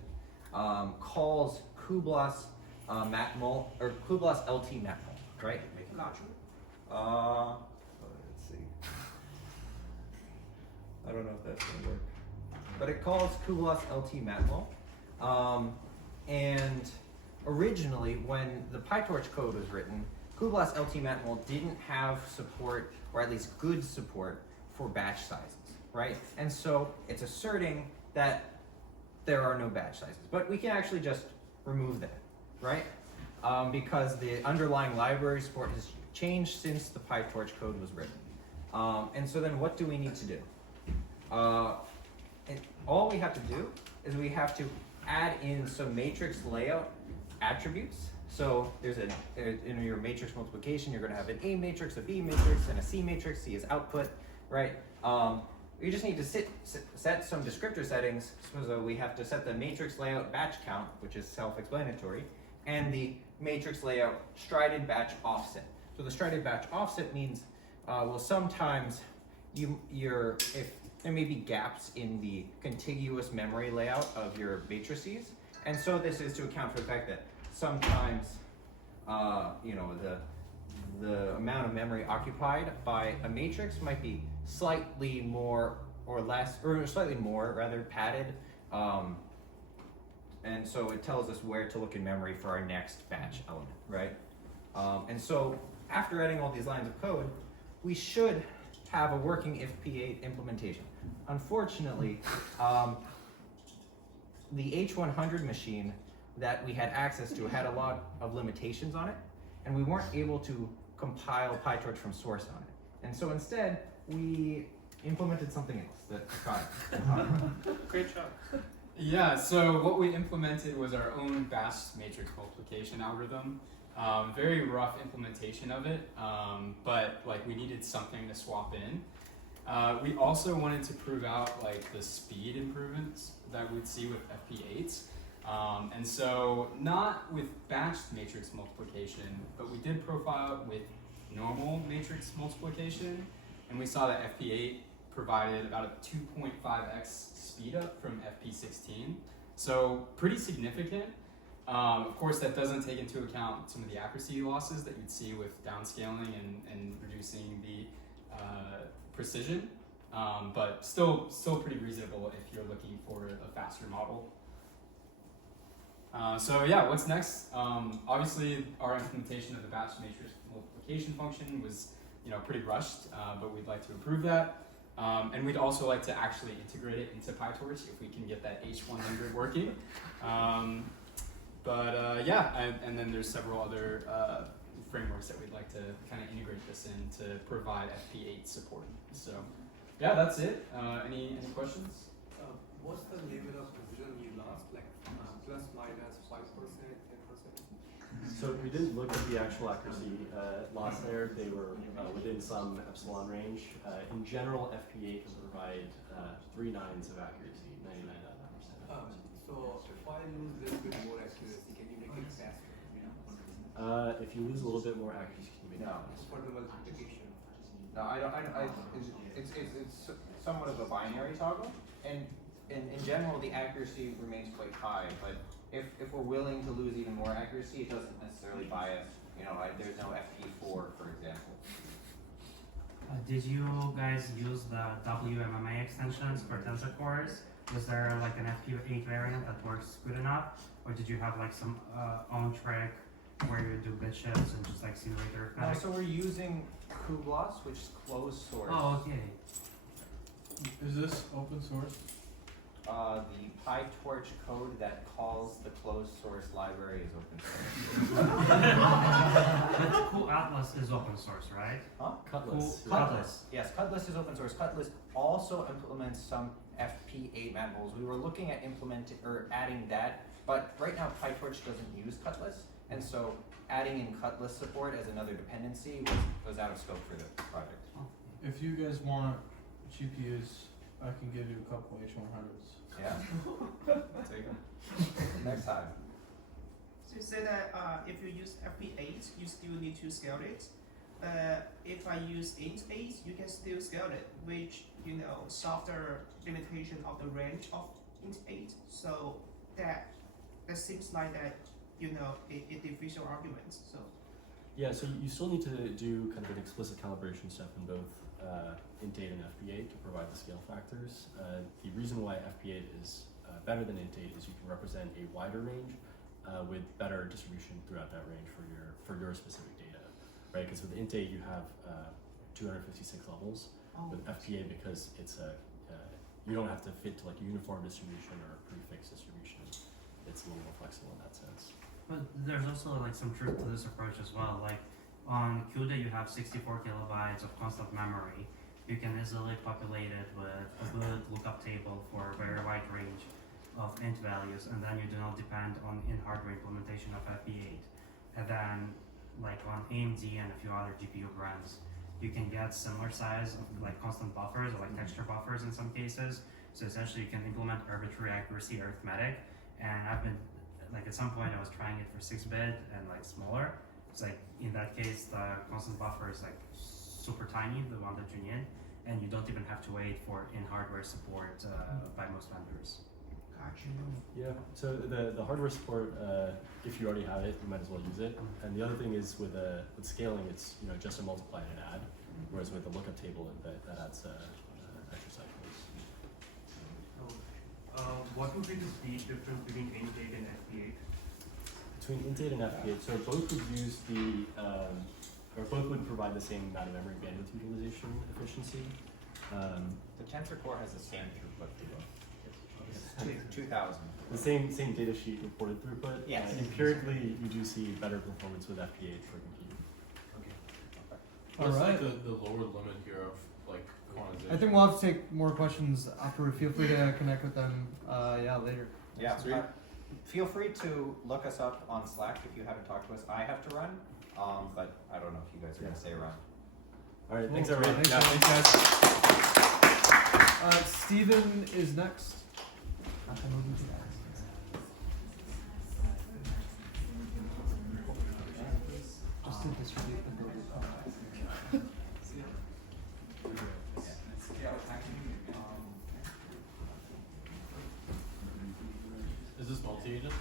calls Kublas matmul or Kublas LT matmul, right? Larger. Let's see. I don't know if that's gonna work, but it calls Kublas LT matmul. And originally, when the PyTorch code was written, Kublas LT matmul didn't have support, or at least good support, for batch sizes, right? And so it's asserting that there are no batch sizes, but we can actually just remove that, right? Because the underlying library support has changed since the PyTorch code was written. And so then what do we need to do? All we have to do is we have to add in some matrix layout attributes. So there's in your matrix multiplication, you're going to have an A matrix, a B matrix, and a C matrix. C is output, right? You just need to set some descriptor settings. So we have to set the matrix layout batch count, which is self-explanatory, and the matrix layout strided batch offset. So the strided batch offset means, sometimes if there may be gaps in the contiguous memory layout of your matrices, and so this is to account for the fact that sometimes, the amount of memory occupied by a matrix might be slightly more or less, or slightly more rather padded, and so it tells us where to look in memory for our next batch element, right? And so after adding all these lines of code, we should have a working FP8 implementation. Unfortunately, the H100 machine that we had access to had a lot of limitations on it, and we weren't able to compile PyTorch from source on it. And so instead, we implemented something else that got it. Great job. Yeah, so what we implemented was our own batch matrix multiplication algorithm. Very rough implementation of it, but like we needed something to swap in. We also wanted to prove out like the speed improvements that we'd see with FP8s. And so not with batched matrix multiplication, but we did profile it with normal matrix multiplication, and we saw that FP8 provided about a 2.5x speed up from FP16. So pretty significant. Of course, that doesn't take into account some of the accuracy losses that you'd see with downscaling and reducing the precision, but still pretty reasonable if you're looking for a faster model. So yeah, what's next? Obviously, our implementation of the batch matrix multiplication function was pretty rushed, but we'd like to improve that. And we'd also like to actually integrate it into PyTorch if we can get that H100 working. Yeah, and then there's several other frameworks that we'd like to kind of integrate this in to provide FP8 support. So yeah, that's it. Any questions? What's the level of precision you lost, like plus minus 5%, 10%? So we didn't look at the actual accuracy loss there. They were within some epsilon range. In general, FP8 can provide 3 nines of accuracy, 99.9%. So if I lose a little bit more accuracy, can you make it faster? If you lose a little bit more accuracy, can you make it faster? For the multiplication. No, I don't. It's somewhat of a binary toggle, and in general, the accuracy remains quite high. But if we're willing to lose even more accuracy, it doesn't necessarily bias. There's no FP4, for example. Did you guys use the WMMA extensions for tensor cores? Was there like an FP8 variant that works good enough, or did you have like some own trick where you do bit shifts and just like simulate the arithmetic? So we're using Kublas, which is closed source. Oh, okay. Is this open source? The PyTorch code that calls the closed source library is open source. But Cool Atlas is open source, right? Huh? Cutlass. Cutlass. Yes, Cutlass is open source. Cutlass also implements some FP8 manifolds. We were looking at implementing or adding that, but right now PyTorch doesn't use Cutlass, and so adding in Cutlass support as another dependency was out of scope for the project. If you guys want GPUs, I can give you a couple H100s. Yeah. Take them. Next time. So you say that if you use FP8, you still need to scale it. If I use int8, you can still scale it, which solve the limitation of the range of int8. So that seems like that it defeats your arguments. So Yeah, so you still need to do kind of an explicit calibration step in both int8 and FP8 to provide the scale factors. The reason why FP8 is better than int8 is you can represent a wider range with better distribution throughout that range for your specific data, right? Because with int8 you have 256 levels. With FP8, because it's you don't have to fit to like a uniform distribution or a prefix distribution. It's a little more flexible in that sense. But there's also like some truth to this approach as well. Like on CUDA you have 64 kilobytes of constant memory. You can easily populate it with a good lookup table for a very wide range of int values, and then you do not depend on in-hardware implementation of FP8. And then like on AMD and a few other GPU brands, you can get similar size of like constant buffers or like texture buffers in some cases. So essentially you can implement arbitrary accuracy arithmetic. And I've been like at some point I was trying it for 6-bit and like smaller. It's like in that case the constant buffer is like super tiny, the one that you need, and you don't even have to wait for in-hardware support by most vendors. Gotcha. Yeah, so the hardware support, if you already have it, you might as well use it. And the other thing is with scaling, it's just a multiply and an add, whereas with the lookup table, that adds extra cycles. What would be the speed difference between int8 and FP8? Between int8 and FP8, so both would use both would provide the same amount of memory bandwidth utilization efficiency. The tensor core has the same throughput to both. It's 2,000. The same data sheet reported throughput. Yes. Empirically, you do see better performance with FP8 for compute. What's like the lower limit here of like quantization. I think we'll have to take more questions afterward. Feel free to connect with them, later. Yeah. Sweet. Feel free to look us up on Slack if you haven't talked to us. I have to run, but I don't know if you guys are going to stay around. All right, Cool. thanks everyone. Thanks, Yeah, everyone. thanks guys. Steven is next. Just to distribute the building. Is this multi-agent?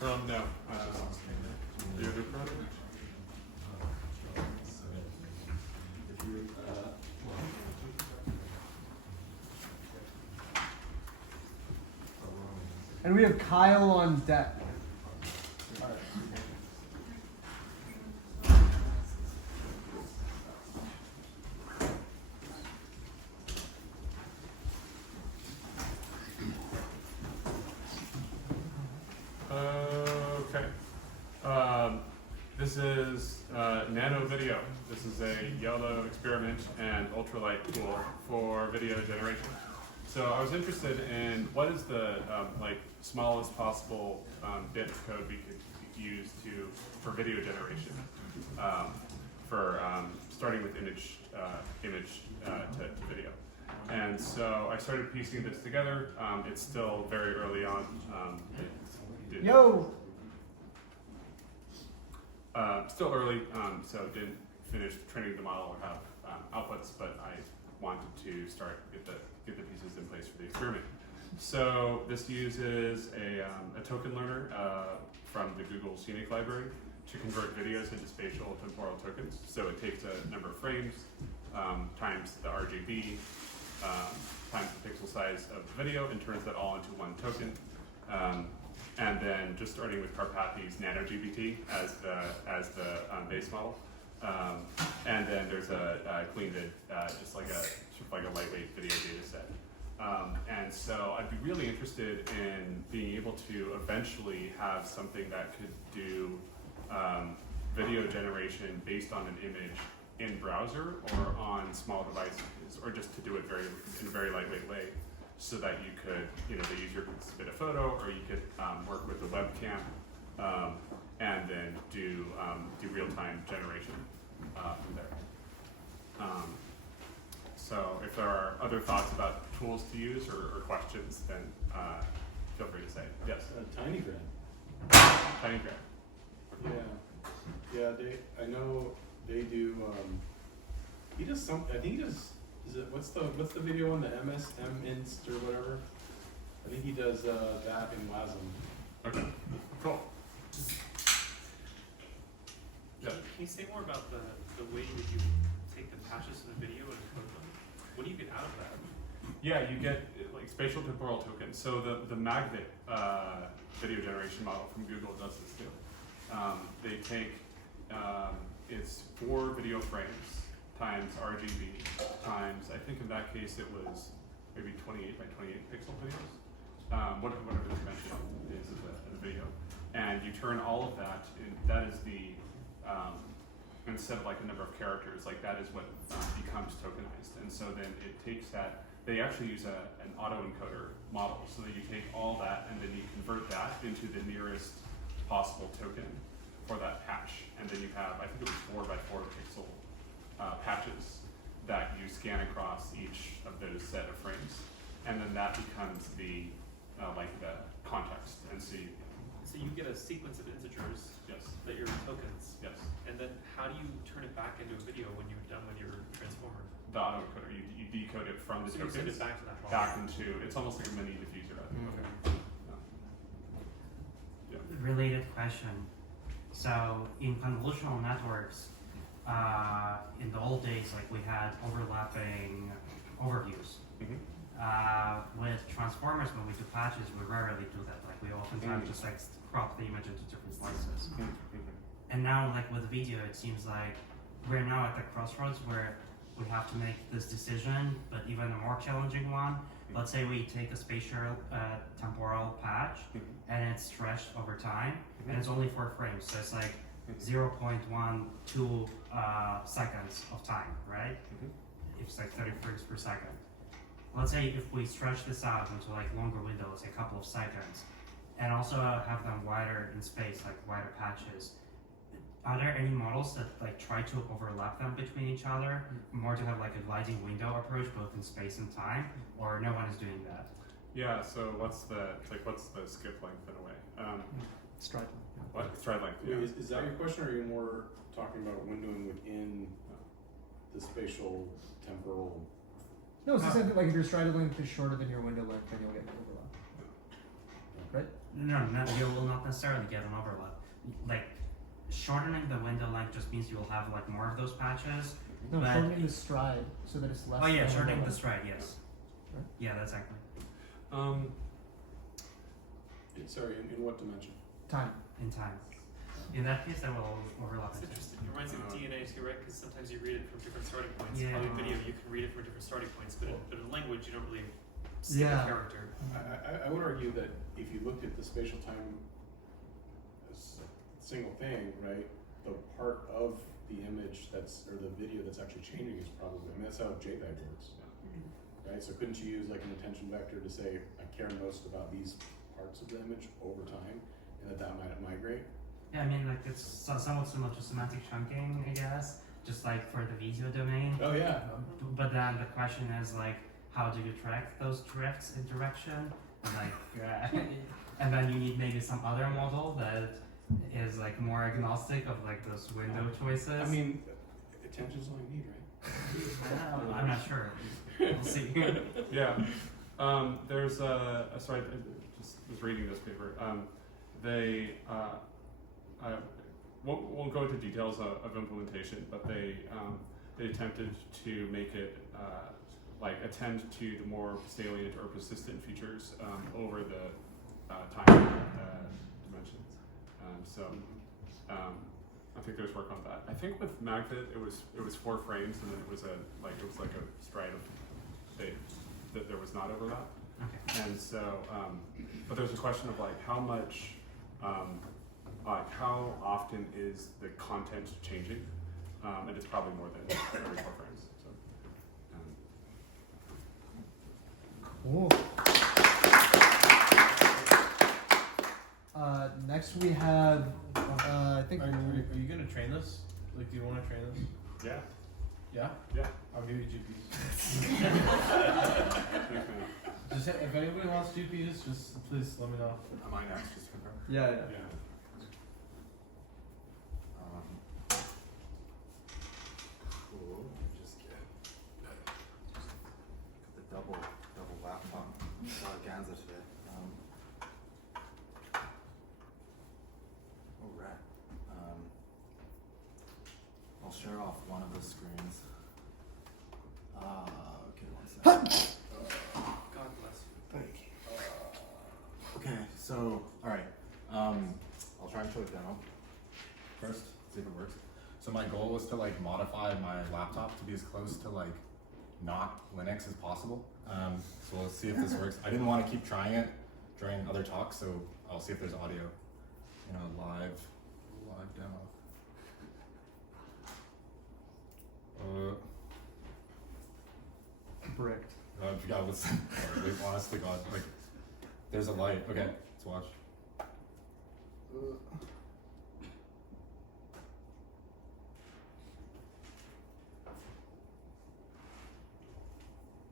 No. The other project? And we have Kyle on deck. Okay. This is nano video. This is a yellow experiment and ultralight tool for video generation. So I was interested in what is the smallest possible bit of code we could use for video generation, starting with image to video. And so I started piecing this together. It's still very early on. Still early, so didn't finish training the model or have outputs, but I wanted to get the pieces in place for the experiment. So this uses a token learner from the Google Scenic library to convert videos into spatial temporal tokens. So it takes a number of frames times the RGB times the pixel size of the video and turns that all into one token. And then just starting with Karpathy's NanoGPT as the base model. And then there's a clean vid, just like a lightweight video data set. And so I'd be really interested in being able to eventually have something that could do video generation based on an image in browser or on small devices, or just to do it in a very lightweight way, so that you could, they use your submit a photo, or you could work with a webcam and then do real-time generation from there. So if there are other thoughts about tools to use or questions, then feel free to say. Yes? TinyGrad. TinyGrad. Yeah, I know they do, he does some, I think he does, what's the video on the MS-M-Inst or whatever? I think he does that in WASM. Okay, cool. Yeah. Can you say more about the way that you take the patches in the video and code them? What do you get out of that? Yeah, you get spatial temporal tokens. So the Magnet video generation model from Google does this too. They take it's 4 video frames times RGB times, I think in that case it was maybe 28 by 28 pixel videos, whatever the dimension is of the video, and you turn all of that in. That is the instead of a number of characters, that is what becomes tokenized. And so then it takes that. They actually use an autoencoder model, so that you take all that and then you convert that into the nearest possible token for that patch. And then you have, I think it was 4 by 4 pixel patches that you scan across each of those set of frames. And then that becomes the context. And so you get a sequence of integers. Yes. That are tokens. Yes. And then how do you turn it back into a video when you're done with your transformer? The autoencoder, you decode it from the So tokens you send it back to that back into, it's almost like a mini diffuser. I think. Yeah. Related question. So in convolutional networks, in the old days, we had overlapping overviews. With transformers, when we do patches, we rarely do that. We oftentimes just crop the image into different slices. And now, with video, it seems like we're now at the crossroads where we have to make this decision, but even a more challenging one. Let's say we take a spatial temporal patch and it's stretched over time, and it's only 4 frames, so it's 0.12 seconds of time, right? it's like 30 frames per second. Let's say if we stretch this out into like longer windows, a couple of seconds, and also have them wider in space, like wider patches. Are there any models that like try to overlap them between each other, more to have like a gliding window approach both in space and time, or no one is doing that? Yeah. So what's the skip length in a way? Stride. What stride length? Wait, Yeah. is that your question, or are you more talking about windowing within the spatial temporal? No, it's the same thing. Like if your stride length is shorter than your window length, then you'll get an overlap. Right? No, you will not necessarily get an overlap. Like shortening the window length just means you will have like more of those patches. No, but shortening the stride so that it's less. Oh yeah, than shortening window the stride. Yes. Right? Yeah, that's exactly. Sorry, in what dimension? Time. In time. In that case, that will overlap. It's interesting. It reminds me of DNA too, right? Because sometimes you read it from different starting points. Yeah. Probably video, you can read it from different starting points, but in language, you don't really see Yeah. the character. I would argue that if you looked at the spatial time as a single thing, right, the part of the image or the video that's actually changing is probably, that's how JPEG works, right? So couldn't you use like an attention vector to say, I care most about these parts of the image over time, and that might migrate? Yeah, I mean, like it's somewhat similar to semantic chunking, I guess, just like for the video domain. Oh yeah. But then the question is like, how do you track those drifts in direction? And like, and then you need maybe some other model that is like more agnostic of like those window choices. I mean, attention's all you need, right? I'm not sure. We'll see. Yeah. There's sorry, I just was reading this paper. They won't go into details of implementation, but they attempted to make it like attend to the more salient or persistent features over the time dimensions. I think there's work on that. I think with Magfit it was 4 frames, and then it was like a stride of that there was not overlap. Okay. And so, but there's a question of like how much, like how often is the content changing, and it's probably more than every 4 frames. So. Cool. Next we have, I think. Are you gonna train this? Like, do you want to train this? Yeah. Yeah? Yeah. I'll give you GPUs. Just if anybody wants GPUs, just please let me know. I might ask just to confirm. Yeah. Cool. Just get the double laptop. A lot of Ganza today. All right. I'll share off one of the screens. Okay, 1 second. God bless you. Thank you. Okay, so, alright. I'll try and show a demo first, see if it works. So my goal was to like modify my laptop to be as close to like not Linux as possible. So let's see if this works. I didn't want to keep trying it during other talks, so I'll see if there's audio in a live demo. Bricked. Yeah, listen. Like, honest to God, like, there's a light. Okay, let's watch.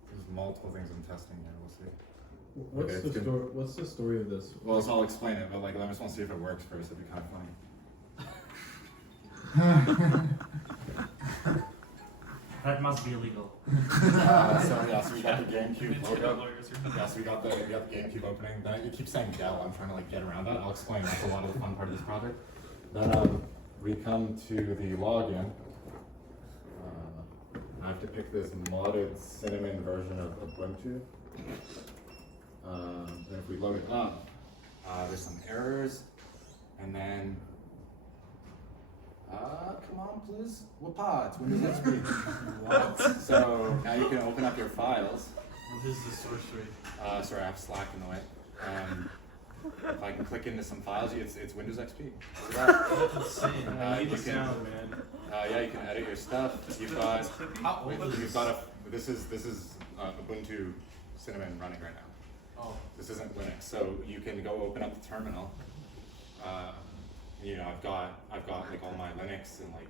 There's multiple things I'm testing here. We'll see. What's Okay, the it's good. story? What's the story of this? Well, so I'll explain it, but like, I just want to see if it works first. It'd be kind of funny. That must be illegal. So we got the GameCube logo. Yeah, so we got the GameCube opening. Then it keeps saying Dell. I'm trying to like get around that. I'll explain. That's a lot of the fun part of this project. Then we come to the login. I have to pick this modded cinnamon version of Ubuntu. Then if we load it up, there's some errors, and then come on, please. Whoopah, it's Windows XP. What? So now you can open up your files. What is the sorcery? Sorry, I have Slack in the way. If I can click into some files, it's Windows XP. That's insane. I need you the can, sound, man. yeah, you can edit your stuff. You've got a this is Ubuntu Cinnamon running right now. Oh. This isn't Linux. So you can go open up the terminal. You know, I've got like all my Linux and like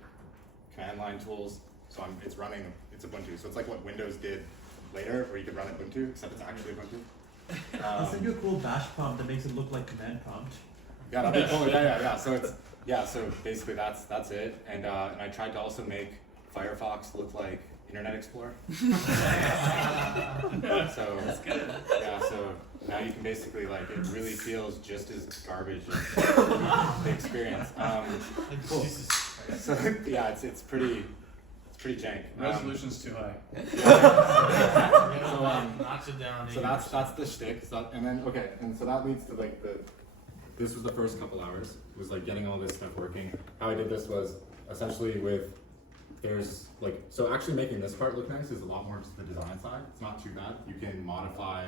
command line tools. So it's Ubuntu. So it's like what Windows did later, where you could run Ubuntu, except it's actually Ubuntu. I'll send you a cool bash prompt that makes it look like command prompt. Yeah, that'd be cool. Yeah. So basically that's it. And I tried to also make Firefox look like Internet Explorer. So that's good. Yeah, so now you can basically like it really feels just as garbage as the experience. Cool. So yeah, it's pretty jank. Resolution's too high. Knocks it down. So that's the shtick. So, and then and so that leads to like this was the first couple hours. It was like getting all this stuff working. How I did this was essentially so actually making this part look nice is a lot more just the design side. It's not too bad. You can modify,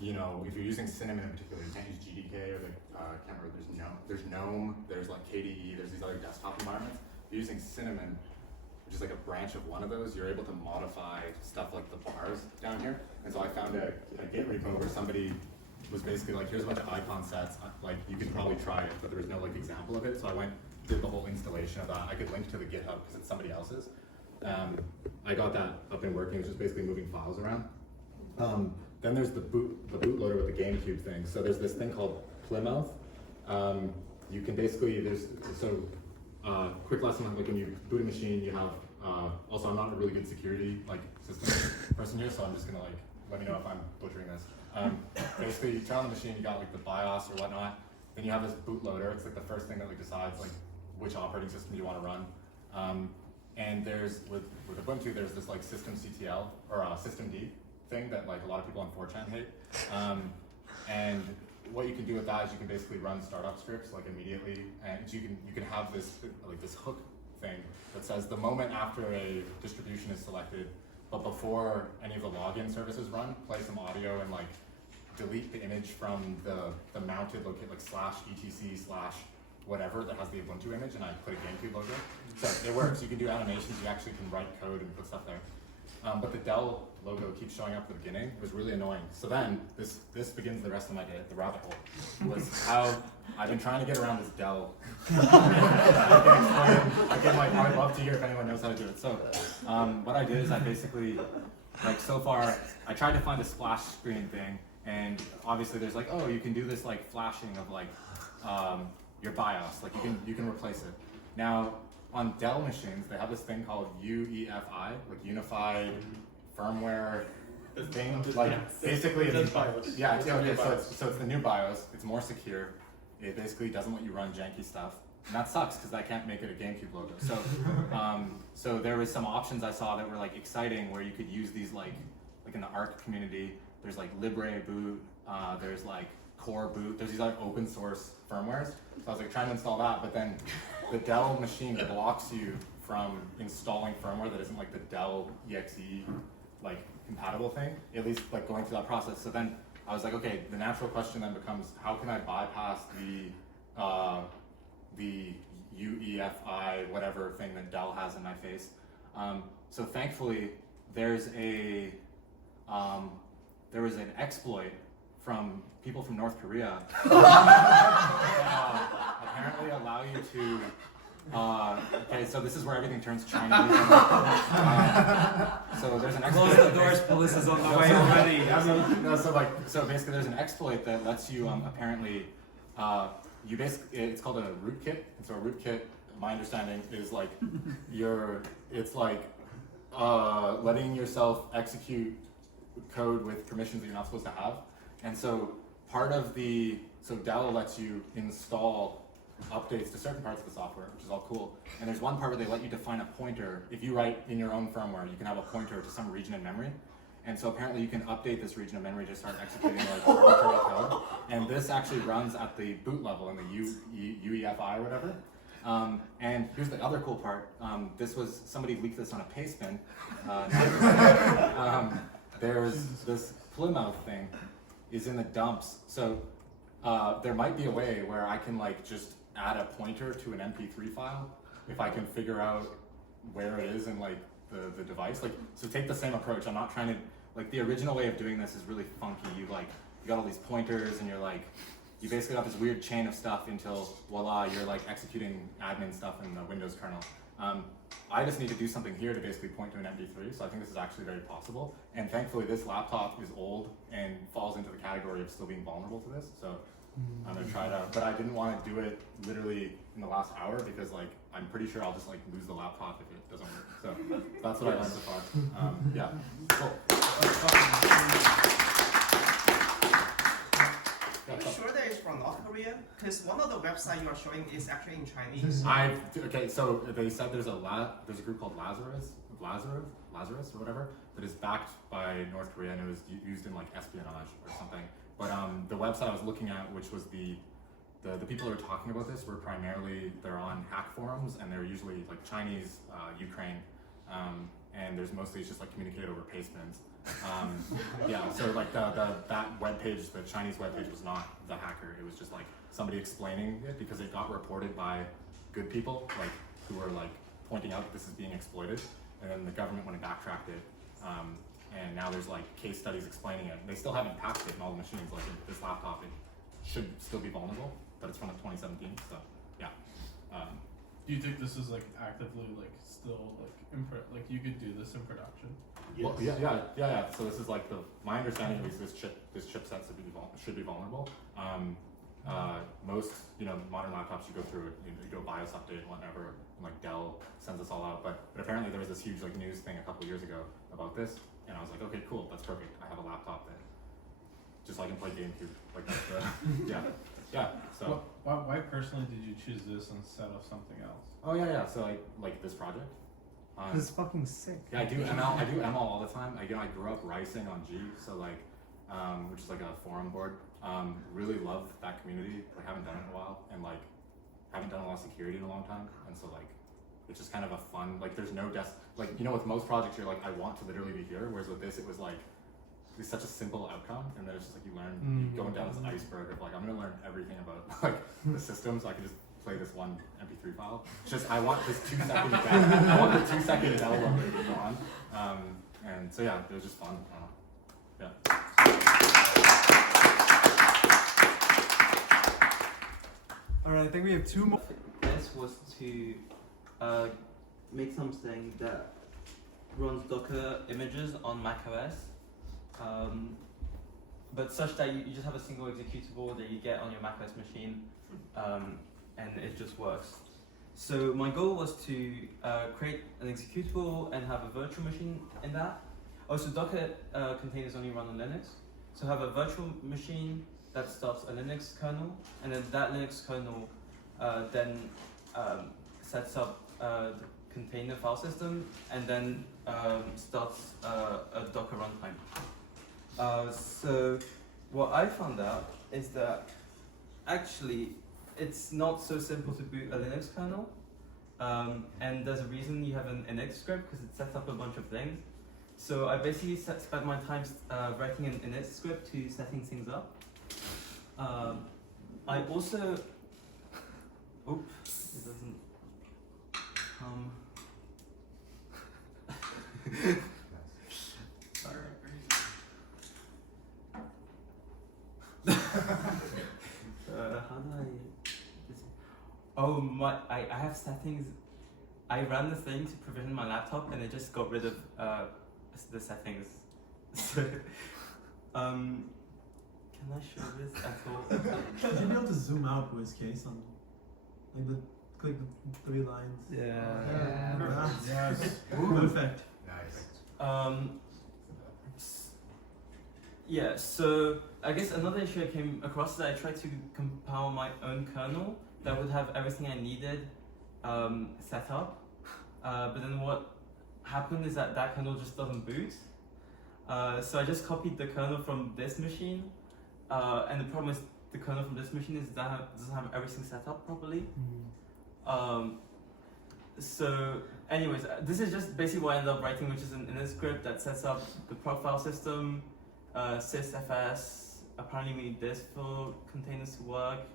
you know, if you're using Cinnamon in particular, you can't use GDK or I can't remember, there's GNOME, there's like KDE, there's these other desktop environments. If you're using Cinnamon, which is like a branch of one of those, you're able to modify stuff like the bars down here. And so I found a Git repo where somebody was basically like, here's a bunch of icon sets, like you could probably try it, but there was no like example of it. So I did the whole installation of that. I could link to the GitHub because it's somebody else's. I got that up and working, which is basically moving files around. Then there's the bootloader with the GameCube thing. So there's this thing called Plymouth. You can basically, quick lesson on like when you boot a machine, you have, also I'm not a really good security like system person here, so I'm just gonna like, let me know if I'm butchering this. Basically you turn on the machine, you got like the BIOS or whatnot, then you have this bootloader. It's like the first thing that like decides like which operating system you want to run. And there's, with Ubuntu, there's this like systemctl or systemd thing that like a lot of people on 4chan hate. And what you can do with that is you can basically run startup scripts like immediately, and you can have this like this hook thing that says the moment after a distribution is selected, but before any of the login services run, play some audio and like delete the image from the mounted locate like /etc/ whatever that has the Ubuntu image, and I put a GameCube logo. So it works. You can do animations. You actually can write code and put stuff there. But the Dell logo keeps showing up at the beginning. It was really annoying. So then this begins the rest of my day. The rabbit hole was how I've been trying to get around this Dell. I'd love to hear if anyone knows how to do it. So what I did is I basically, like so far, I tried to find a splash screen thing, and obviously there's like, oh, you can do this like flashing of like your BIOS, like you can replace it. Now on Dell machines, they have this thing called UEFI, like Unified Firmware thing. Like basically, it's so it's the new BIOS. It's more secure. It basically doesn't let you run janky stuff, and that sucks because I can't make it a GameCube logo. So so there was some options I saw that were like exciting, where you could use these like in the ARC community. There's like Libre boot. There's like Core boot. There's these like open source firmwares. So I was like trying to install that, but then the Dell machine blocks you from installing firmware that isn't like the Dell EXE like compatible thing, at least like going through that process. So then I was like, okay, the natural question then becomes, how can I bypass the UEFI whatever thing that Dell has in my face? So thankfully there was an exploit from people from North Korea apparently allow you to okay, so this is where everything turns Chinese. So there's an exploit. Close the doors, police is on the way already. So basically there's an exploit that lets you apparently it's called a rootkit. And so a rootkit, my understanding, is like letting yourself execute code with permissions that you're not supposed to have. And so so Dell lets you install updates to certain parts of the software, which is all cool. And there's one part where they let you define a pointer. If you write in your own firmware, you can have a pointer to some region in memory. And so apparently you can update this region of memory to start executing like arbitrary code. And this actually runs at the boot level in the UEFI or whatever. And here's the other cool part. Somebody leaked this on a pastebin. There's this Plymouth thing is in the dumps. So there might be a way where I can like just add a pointer to an MP3 file if I can figure out where it is and like the device. Like, so take the same approach. I'm not trying to, like, the original way of doing this is really funky. You got all these pointers, and you're like, you basically got this weird chain of stuff until voila, you're like executing admin stuff in the Windows kernel. I just need to do something here to basically point to an MP3, so I think this is actually very possible. And thankfully, this laptop is old and falls into the category of still being vulnerable to this. So I'm gonna try it out. But I didn't want to do it literally in the last hour because, like, I'm pretty sure I'll just like lose the laptop if it doesn't work. So that's what I learned so far. Yeah. Cool. Are you sure that it's from North Korea? Because one of the websites you are showing is actually in Chinese. Okay, so they said there's a group called Lazarus or whatever that is backed by North Korea, and it was used in like espionage or something. But the website I was looking at, which was the people who are talking about this, were primarily, they're on hack forums, and they're usually like Chinese, Ukraine, and there's mostly it's just like communicated over pastebins. Yeah, so like that webpage, the Chinese webpage, was not the hacker. It was just like somebody explaining it because it got reported by good people, like who were like pointing out that this is being exploited, and then the government went and backtracked it. And now there's like case studies explaining it. They still haven't patched it in all the machines. Like this laptop, it should still be vulnerable, but it's from 2017. So yeah. Do you think this is like actively like still like like you could do this in production? Yes. Well, yeah. So this is like my understanding is this chipset should be vulnerable. Most modern laptops you go through it, you do a BIOS update and whatever, and like Dell sends this all out. But apparently there was this huge like news thing a couple years ago about this, and I was like, okay, cool, that's perfect. I have a laptop that just so I can play GameCube. Like that's yeah. So why personally did you choose this instead of something else? Oh yeah. So like this project. This is fucking sick. Yeah, I do ML all the time. I grew up ricing on G, so like, which is like a forum board. Really love that community. Like, haven't done it in a while, and like, haven't done a lot of security in a long time, and so like, it's just kind of a fun. Like, there's no like, with most projects, you're like, I want to literally be here. Whereas with this, it was like, it's such a simple outcome, and then it's just like you learn, you're going down this iceberg of like, I'm gonna learn everything about like the system, so I can just play this one MP3 file. It's just I want this 2 second I want the 2 second download to be gone. And so yeah, it was just fun. Yeah. All right, I think we have two more. This was to make something that runs Docker images on macOS, but such that you just have a single executable that you get on your macOS machine. And it just works. So my goal was to create an executable and have a virtual machine in that. Also, Docker containers only run on Linux. So have a virtual machine that starts a Linux kernel, and then that Linux kernel then sets up the container file system, and then starts a Docker runtime. So what I found out is that actually it's not so simple to boot a Linux kernel, and there's a reason you have an init script because it sets up a bunch of things. So I basically spent my time writing an init script to setting things up. I also, oops, it doesn't come. Sorry. How do I? Oh my! I have settings. I ran the thing to provision my laptop, and it just got rid of the settings. So, can I show this at all? Should you be able to zoom out worst case on, like click the 3 lines? Yeah. Yes. Perfect. Nice. Yeah, so I guess another issue I came across is that I tried to compile my own kernel that would have everything I needed set up. But then what happened is that kernel just doesn't boot. So I just copied the kernel from this machine. And the problem is the kernel from this machine is that it doesn't have everything set up properly. So anyways, this is just basically what I ended up writing, which is an init script that sets up the profile system, sysfs. Apparently we need this for containers to work.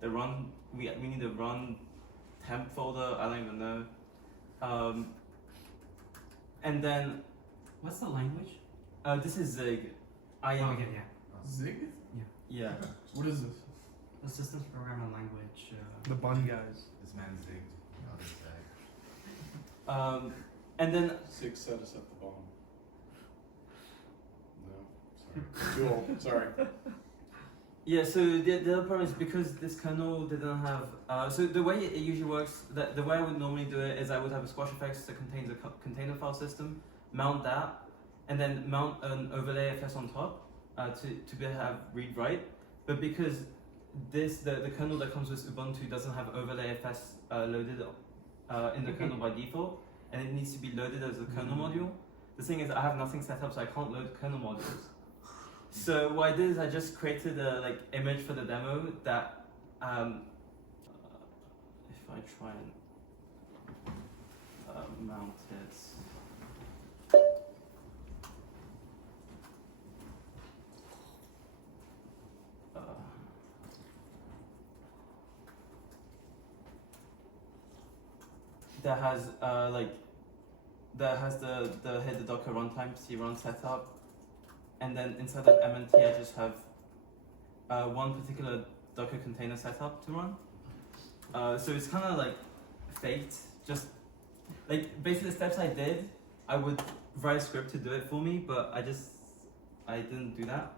The run, we need the run temp folder, I don't even know. and then What's the language? this is Zig. Oh, okay, yeah. Zig? Yeah. What is this? The systems programming language. The bun guys. This man zigged. And then Zig set us at the bomb. No, sorry. Too old. Sorry. yeah, so the other problem is because this kernel didn't have. So the way it usually works, the way I would normally do it is I would have a squash effects that contains a container file system, mount that, and then mount an overlay FS on top to have read write. But because the kernel that comes with Ubuntu doesn't have overlay FS loaded in the kernel by default, and it needs to be loaded as a kernel module. The thing is, I have nothing set up, so I can't load kernel modules. So what I did is I just created a image for the demo that if I try and mount it. That has the header Docker runtime crun setup, and then inside of MNT I just have one particular Docker container setup to run. So it's kind of like faked, just like basically the steps I did, I would write a script to do it for me, but I didn't do that.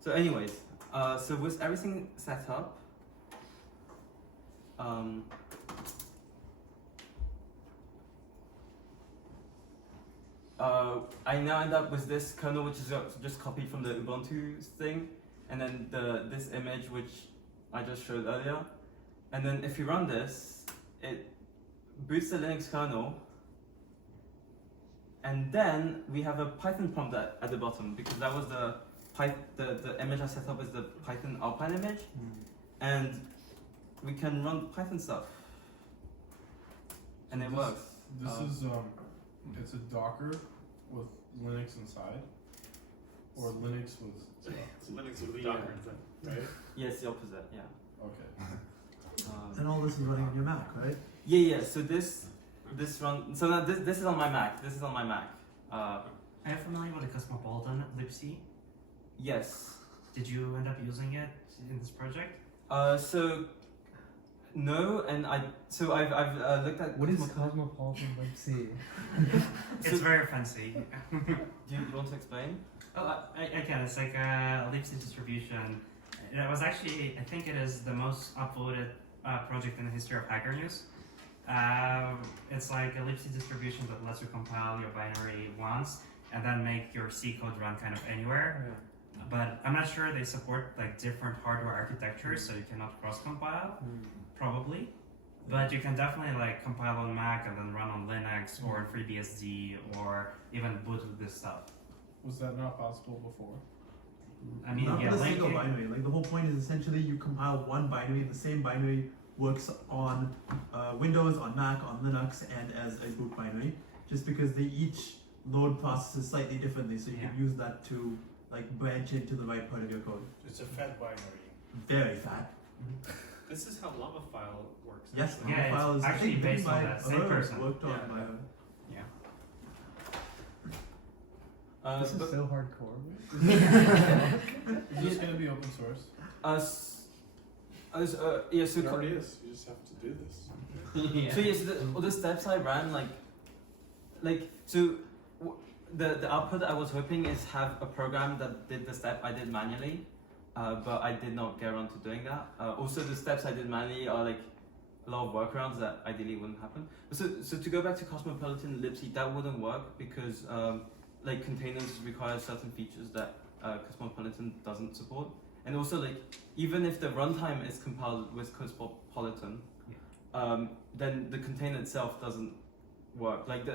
So anyways, so with everything set up, I now end up with this kernel, which is just copied from the Ubuntu thing, and then this image, which I just showed earlier. And then if you run this, it boots the Linux kernel, and then we have a Python prompt at the bottom, because that was the image I set up is the Python Alpine image, and we can run Python stuff, and it works. This is it's a Docker with Linux inside, or Linux with Linux with VM, Docker inside, right? Yeah, it's the opposite. Yeah. Okay. And all this is running on your Mac, right? Yeah. So this run. So now this is on my Mac. This is on my Mac. Are you familiar with the Cosmopolitan libc? Yes. Did you end up using it in this project? So no, and I've looked at what is Cosmopolitan libc? It's very fancy. Do you want to explain? Oh, I can. It's like a libc distribution. It was actually, I think it is the most upvoted project in the history of Hacker News. It's like a libc distribution that lets you compile your binary once and then make your C code run kind of anywhere. Yeah. But I'm not sure they support like different hardware architectures, so you cannot cross-compile, probably. But you can definitely like compile on Mac and then run on Linux or FreeBSD or even boot with this stuff. Was that not possible before? I mean, not yeah, with a single linking- binary. Like the whole point is essentially you compile one binary. The same binary works on Windows, on Mac, on Linux, and as a boot binary. Just because they each load processes slightly differently, so you can use that to like branch into the right part of your code. It's a fat binary. Very fat. This is how Llama file works. Yes, actually. Llama file is actually I think based on by that same her, person. worked on Yeah. by her. This is so hardcore. Is this going to be open source? Yeah, so It already is. You just have to do this. So yes, all the steps I ran, the output I was hoping is have a program that did the step I did manually, but I did not get around to doing that. Also, the steps I did manually are like a lot of workarounds that ideally wouldn't happen. So to go back to Cosmopolitan libc, that wouldn't work because like containers require certain features that Cosmopolitan doesn't support. And also, like, even if the runtime is compiled with Cosmopolitan, then the container itself doesn't work. Like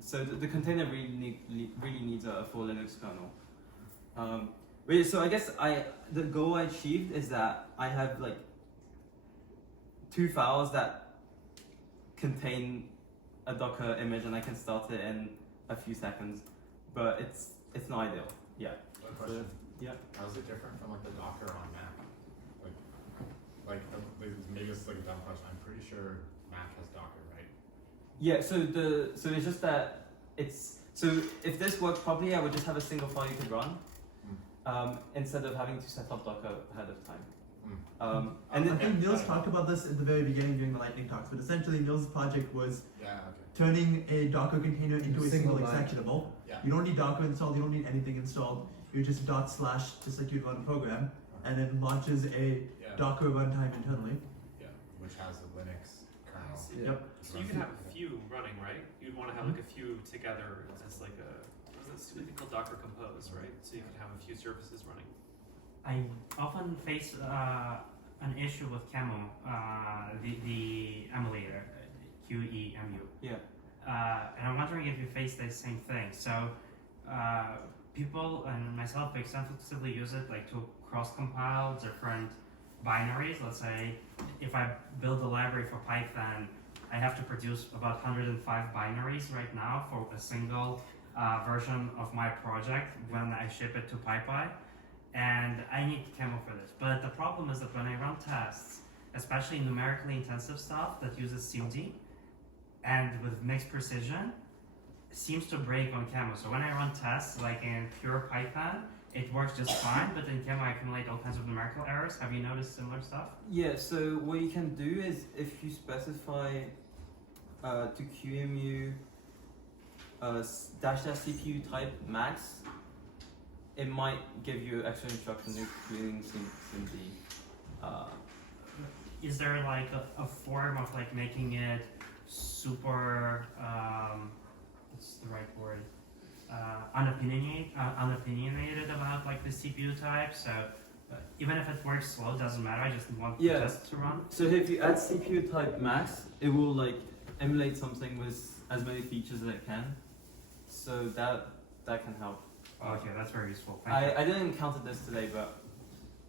so the container really needs a full Linux kernel. So I guess the goal I achieved is that I have like 2 files that contain a Docker image, and I can start it in a few seconds. But it's not ideal. Yeah. A question. Yeah. How is it different from like the Docker on Mac? Maybe it's like a dumb question. I'm pretty sure Mac has Docker, right? Yeah. So it's just that So if this works properly, I would just have a single file you could run, instead of having to set up Docker ahead of time. I think Niels talked about this in the very beginning during the lightning talks, but essentially Niels' project was turning a Docker container into a single executable. You don't need Docker installed, you don't need anything installed. You just // just like you'd run a program, and it launches a Docker runtime internally. Which has a Linux kernel. Yep. So you can have a few running, right? You'd want to have like a few together as like a, what is that stupid thing called Docker Compose, right? So you can have a few services running. I often face an issue with Camo, the emulator, QEMU. Yeah. And I'm wondering if you face the same thing. So people and myself extensively use it like to cross-compile different binaries. Let's say if I build a library for Python, I have to produce about 105 binaries right now for a single version of my project when I ship it to PyPy. And I need Camo for this. But the problem is that when I run tests, especially numerically intensive stuff that uses SIMD and with mixed precision, seems to break on Camo. So when I run tests like in pure Python, it works just fine, but in Camo I accumulate all kinds of numerical errors. Have you noticed similar stuff? Yeah, so what you can do is if you specify to QEMU --CPU type max, it might give you extra instructions including SIMD. Is there like a form of like making it super, what's the right word? Unopinionated about like the CPU type, so even if it works slow, doesn't matter, I just want the test to run. So if you add CPU type max, it will like emulate something with as many features as it can. So that can help. Okay, that's very useful. Thank you. I didn't encounter this today, but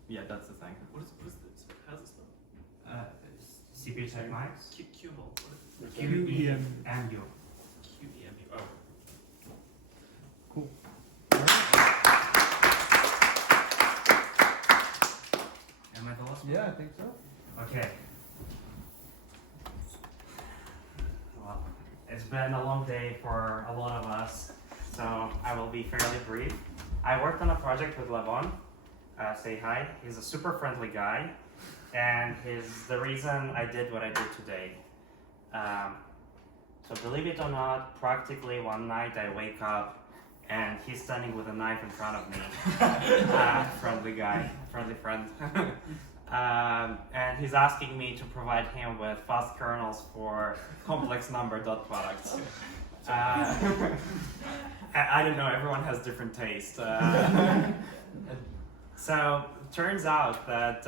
yeah, that's the thing. What is this? How's it spelled? CPU type max? QEMU. QEMU. QEMU. Oh. Cool. Am I the last one? Yeah, I think so. Okay. Well, it's been a long day for a lot of us, so I will be fairly brief. I worked on a project with Levon. Say hi. He's a super friendly guy, and he's the reason I did what I did today. So believe it or not, practically one night I wake up and he's standing with a knife in front of me. Friendly guy, friendly friend. And he's asking me to provide him with fast kernels for complex number dot products. I don't know, everyone has different tastes. So turns out that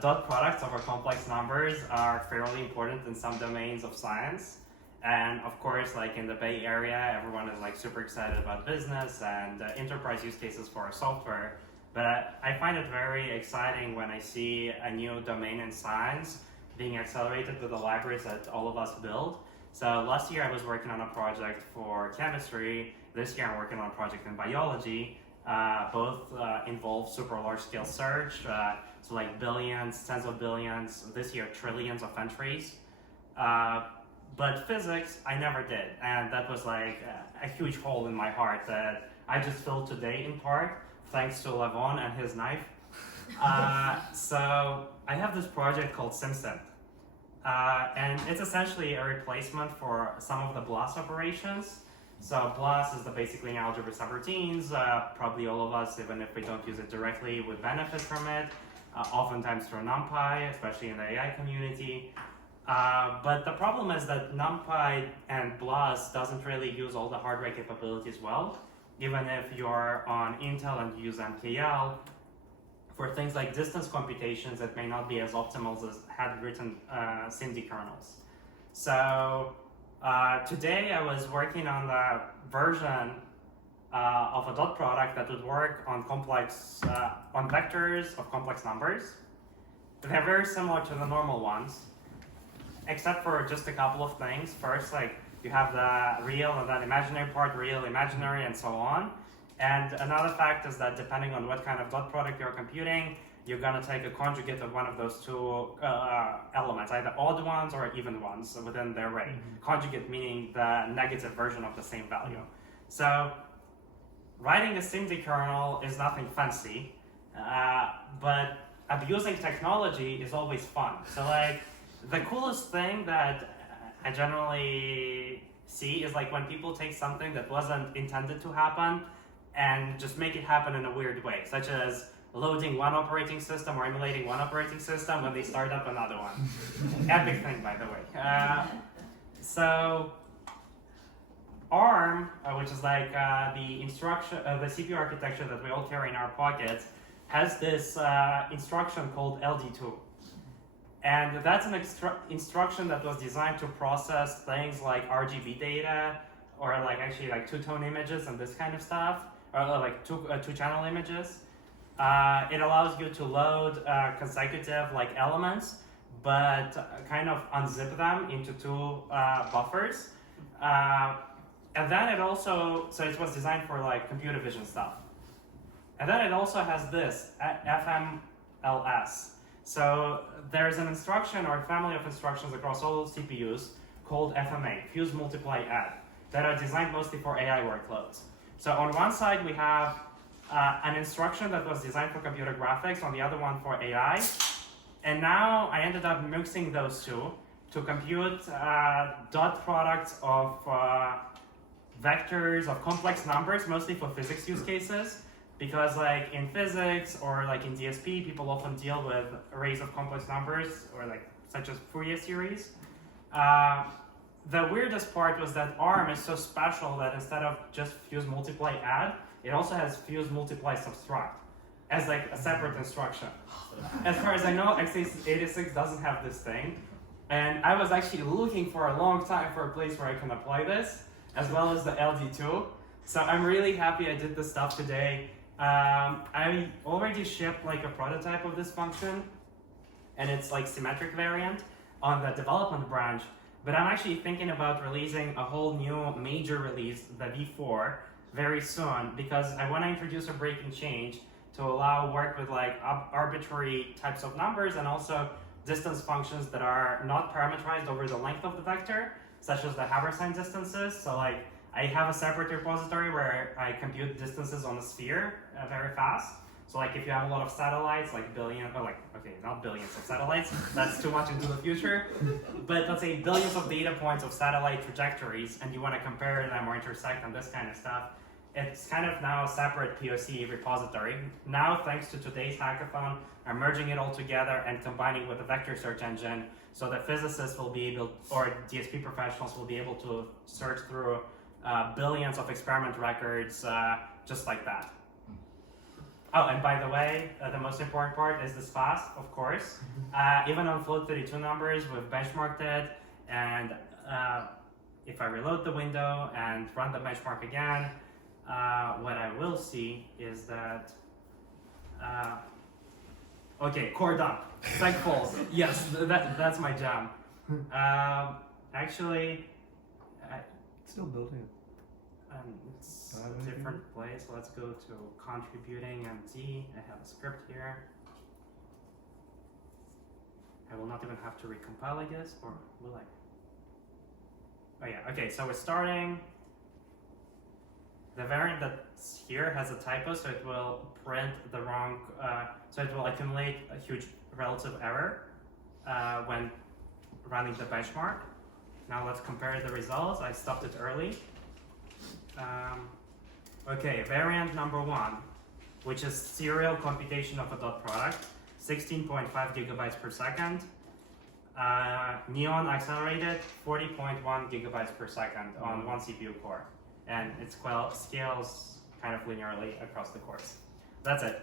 dot products over complex numbers are fairly important in some domains of science. And of course, like in the Bay Area, everyone is like super excited about business and enterprise use cases for our software. But I find it very exciting when I see a new domain in science being accelerated with the libraries that all of us build. So last year I was working on a project for chemistry. This year I'm working on a project in biology. Both involve super large scale search. So like billions, tens of billions, this year trillions of entries. But physics, I never did. And that was like a huge hole in my heart that I just filled today in part, thanks to Levon and his knife. So I have this project called SimSim. And it's essentially a replacement for some of the BLAS operations. So BLAS is the basically algebra subroutines. Probably all of us, even if we don't use it directly, would benefit from it. Oftentimes through NumPy, especially in the AI community. But the problem is that NumPy and BLAS doesn't really use all the hardware capabilities well. Even if you're on Intel and you use MKL, for things like distance computations, it may not be as optimal as had written SIMD kernels. So today I was working on the version of a dot product that would work on complex, on vectors of complex numbers. They're very similar to the normal ones, except for just a couple of things. First, like you have the real and then imaginary part, real, imaginary, and so on. And another fact is that depending on what kind of dot product you're computing, you're going to take a conjugate of one of those two elements, either odd ones or even ones within the array. Conjugate meaning the negative version of the same value. So writing a SIMD kernel is nothing fancy, but abusing technology is always fun. So like the coolest thing that I generally see is like when people take something that wasn't intended to happen and just make it happen in a weird way, such as loading one operating system or emulating one operating system when they start up another one. Epic thing, by the way. So ARM, which is like the CPU architecture that we all carry in our pockets, has this instruction called LD2. And that's an instruction that was designed to process things like RGB data, or like actually like two-tone images and this kind of stuff, or like two-channel images. It allows you to load consecutive like elements, but kind of unzip them into two buffers. And then it also, so it was designed for like computer vision stuff. And then it also has this, FMLS. So there's an instruction or a family of instructions across all CPUs called FMA, Fuse, Multiply, Add, that are designed mostly for AI workloads. So on one side we have an instruction that was designed for computer graphics, on the other one for AI. And now I ended up mixing those two to compute dot products of vectors of complex numbers, mostly for physics use cases. Because like in physics or like in DSP, people often deal with arrays of complex numbers, or like such as Fourier series. The weirdest part was that ARM is so special that instead of just fuse, multiply, add, it also has fuse, multiply, subtract as like a separate instruction. As far as I know, x86 doesn't have this thing. And I was actually looking for a long time for a place where I can apply this, as well as the LD2. So I'm really happy I did this stuff today. I already shipped like a prototype of this function, and it's like symmetric variant on the development branch, but I'm actually thinking about releasing a whole new major release, the V4, very soon, because I want to introduce a breaking change to allow work with like arbitrary types of numbers and also distance functions that are not parameterized over the length of the vector, such as the Habersign distances. So like I have a separate repository where I compute distances on a sphere very fast. So like if you have a lot of satellites, like not billions of satellites, that's too much into the future. But let's say billions of data points of satellite trajectories, and you want to compare them or intersect and this kind of stuff, it's kind of now a separate POC repository. Now, thanks to today's hackathon, I'm merging it all together and combining with a vector search engine so that physicists will be able, or DSP professionals will be able to search through billions of experiment records just like that. Oh, and by the way, the most important part is this fast, of course. Even on float 32 numbers, we've benchmarked it, and if I reload the window and run the benchmark again, what I will see is that, okay, core dump, seg false. Yes, that's my jam. Actually, still building it. It's a different place. Let's go to contributing MT. I have a script here. I will not even have to recompile, I guess, or will I? Oh yeah, okay, so we're starting. The variant that's here has a typo, so it will print the wrong, so it will accumulate a huge relative error when running the benchmark. Now let's compare the results. I stopped it early. Okay, variant number 1, which is serial computation of a dot product, 16.5 gigabytes per second. Neon accelerated 40.1 gigabytes per second on one CPU core. And it scales kind of linearly across the cores. That's it.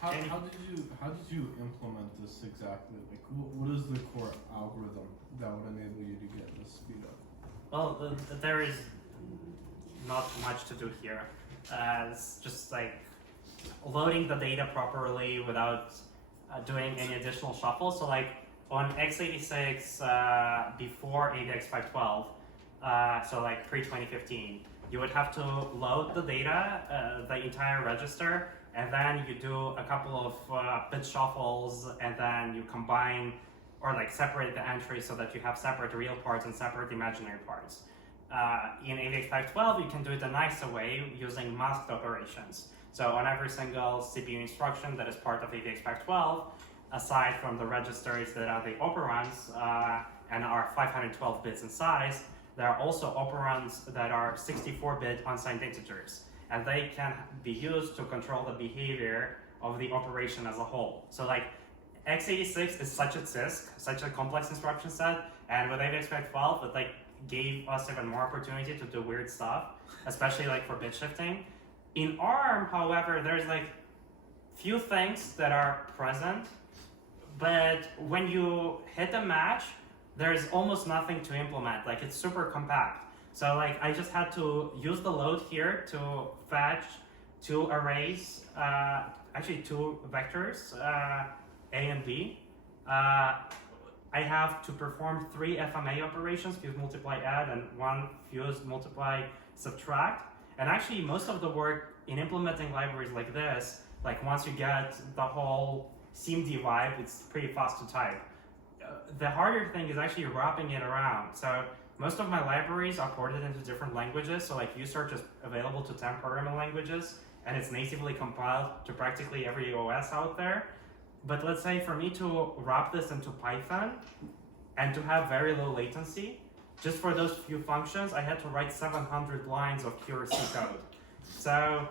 How did you implement this exactly? Like, what is the core algorithm that would enable you to get this speed up? Well, there is not much to do here. It's just like loading the data properly without doing any additional shuffle. So like on x86 before AVX512, so like pre-2015, you would have to load the data, the entire register, and then you do a couple of bit shuffles, and then you combine or like separate the entries so that you have separate real parts and separate imaginary parts. In AVX512, you can do it a nicer way using masked operations. So on every single CPU instruction that is part of AVX512, aside from the registers that are the operands and are 512 bits in size, there are also operands that are 64-bit unsigned integers, and they can be used to control the behavior of the operation as a whole. So like x86 is such a CISC, such a complex instruction set, and with AVX512 it like gave us even more opportunity to do weird stuff, especially like for bit shifting. In ARM, however, there's like few things that are present, but when you hit a match, there's almost nothing to implement. Like it's super compact. So like I just had to use the load here to fetch two arrays, actually two vectors, A and B. I have to perform 3 FMA operations, fuse, multiply, add, and 1 fuse, multiply, subtract. And actually most of the work in implementing libraries like this, like once you get the whole SIMD vibe, it's pretty fast to type. The harder thing is actually wrapping it around. So most of my libraries are ported into different languages. So like USearch is available to 10 programming languages, and it's natively compiled to practically every OS out there. But let's say for me to wrap this into Python and to have very low latency, just for those few functions, I had to write 700 lines of pure C code. So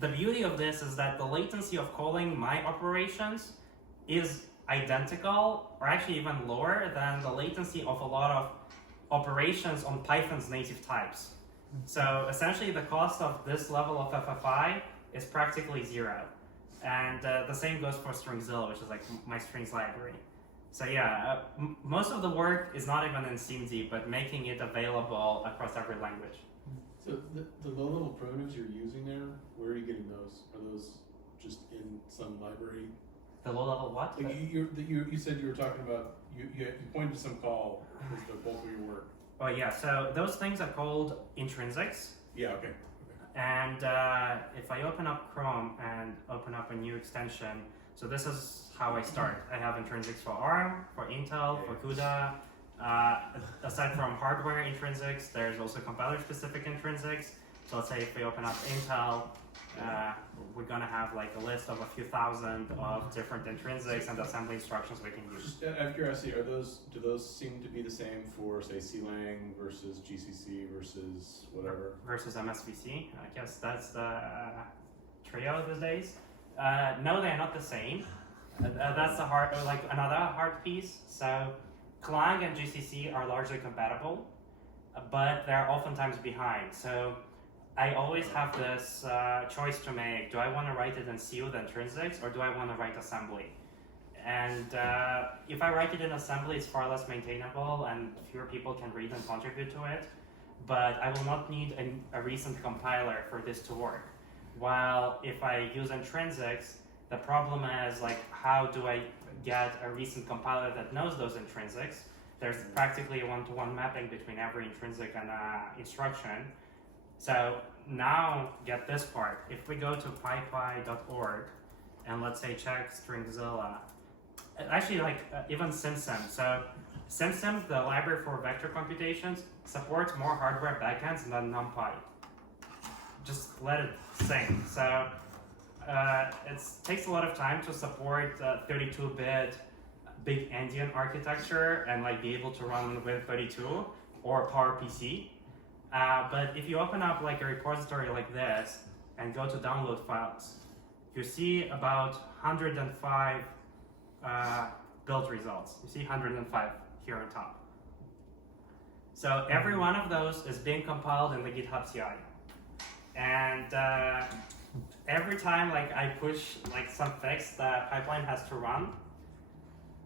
the beauty of this is that the latency of calling my operations is identical, or actually even lower than the latency of a lot of operations on Python's native types. So essentially the cost of this level of FFI is practically 0. And the same goes for Stringzilla, which is like my strings library. So yeah, most of the work is not even in SIMD, but making it available across every language. So the low-level primitives you're using there, where are you getting those? Are those just in some library? The low-level what? Like you said you were talking about, you pointed to some call as the bulk of your work. Oh yeah, so those things are called intrinsics. Yeah, okay. And if I open up Chrome and open up a new extension, so this is how I start. I have intrinsics for ARM, for Intel, for CUDA. Aside from hardware intrinsics, there's also compiler-specific intrinsics. So let's say if we open up Intel, we're gonna have like a list of a few thousand of different intrinsics and assembly instructions we can use. Just out of curiosity, do those seem to be the same for say CLang versus GCC versus whatever? Versus MSVC, I guess that's the trio these days. No, they're not the same. That's the another hard piece. So Clang and GCC are largely compatible, but they're oftentimes behind. So I always have this choice to make. Do I want to write it in C with intrinsics, or do I want to write assembly? And if I write it in assembly, it's far less maintainable and fewer people can read and contribute to it. But I will not need a recent compiler for this to work. While if I use intrinsics, the problem is like, how do I get a recent compiler that knows those intrinsics? There's practically a one-to-one mapping between every intrinsic and instruction. So now get this part. If we go to pypy.org and let's say check Stringzilla, actually like even SimSim. So SimSim, the library for vector computations, supports more hardware backends than NumPy. Just let it sing. So it takes a lot of time to support 32-bit big endian architecture and like be able to run Win32 or PowerPC. But if you open up like a repository like this and go to download files, you see about 105 build results. You see 105 here on top. So every one of those is being compiled in the GitHub CI. And every time like I push like some fix, the pipeline has to run.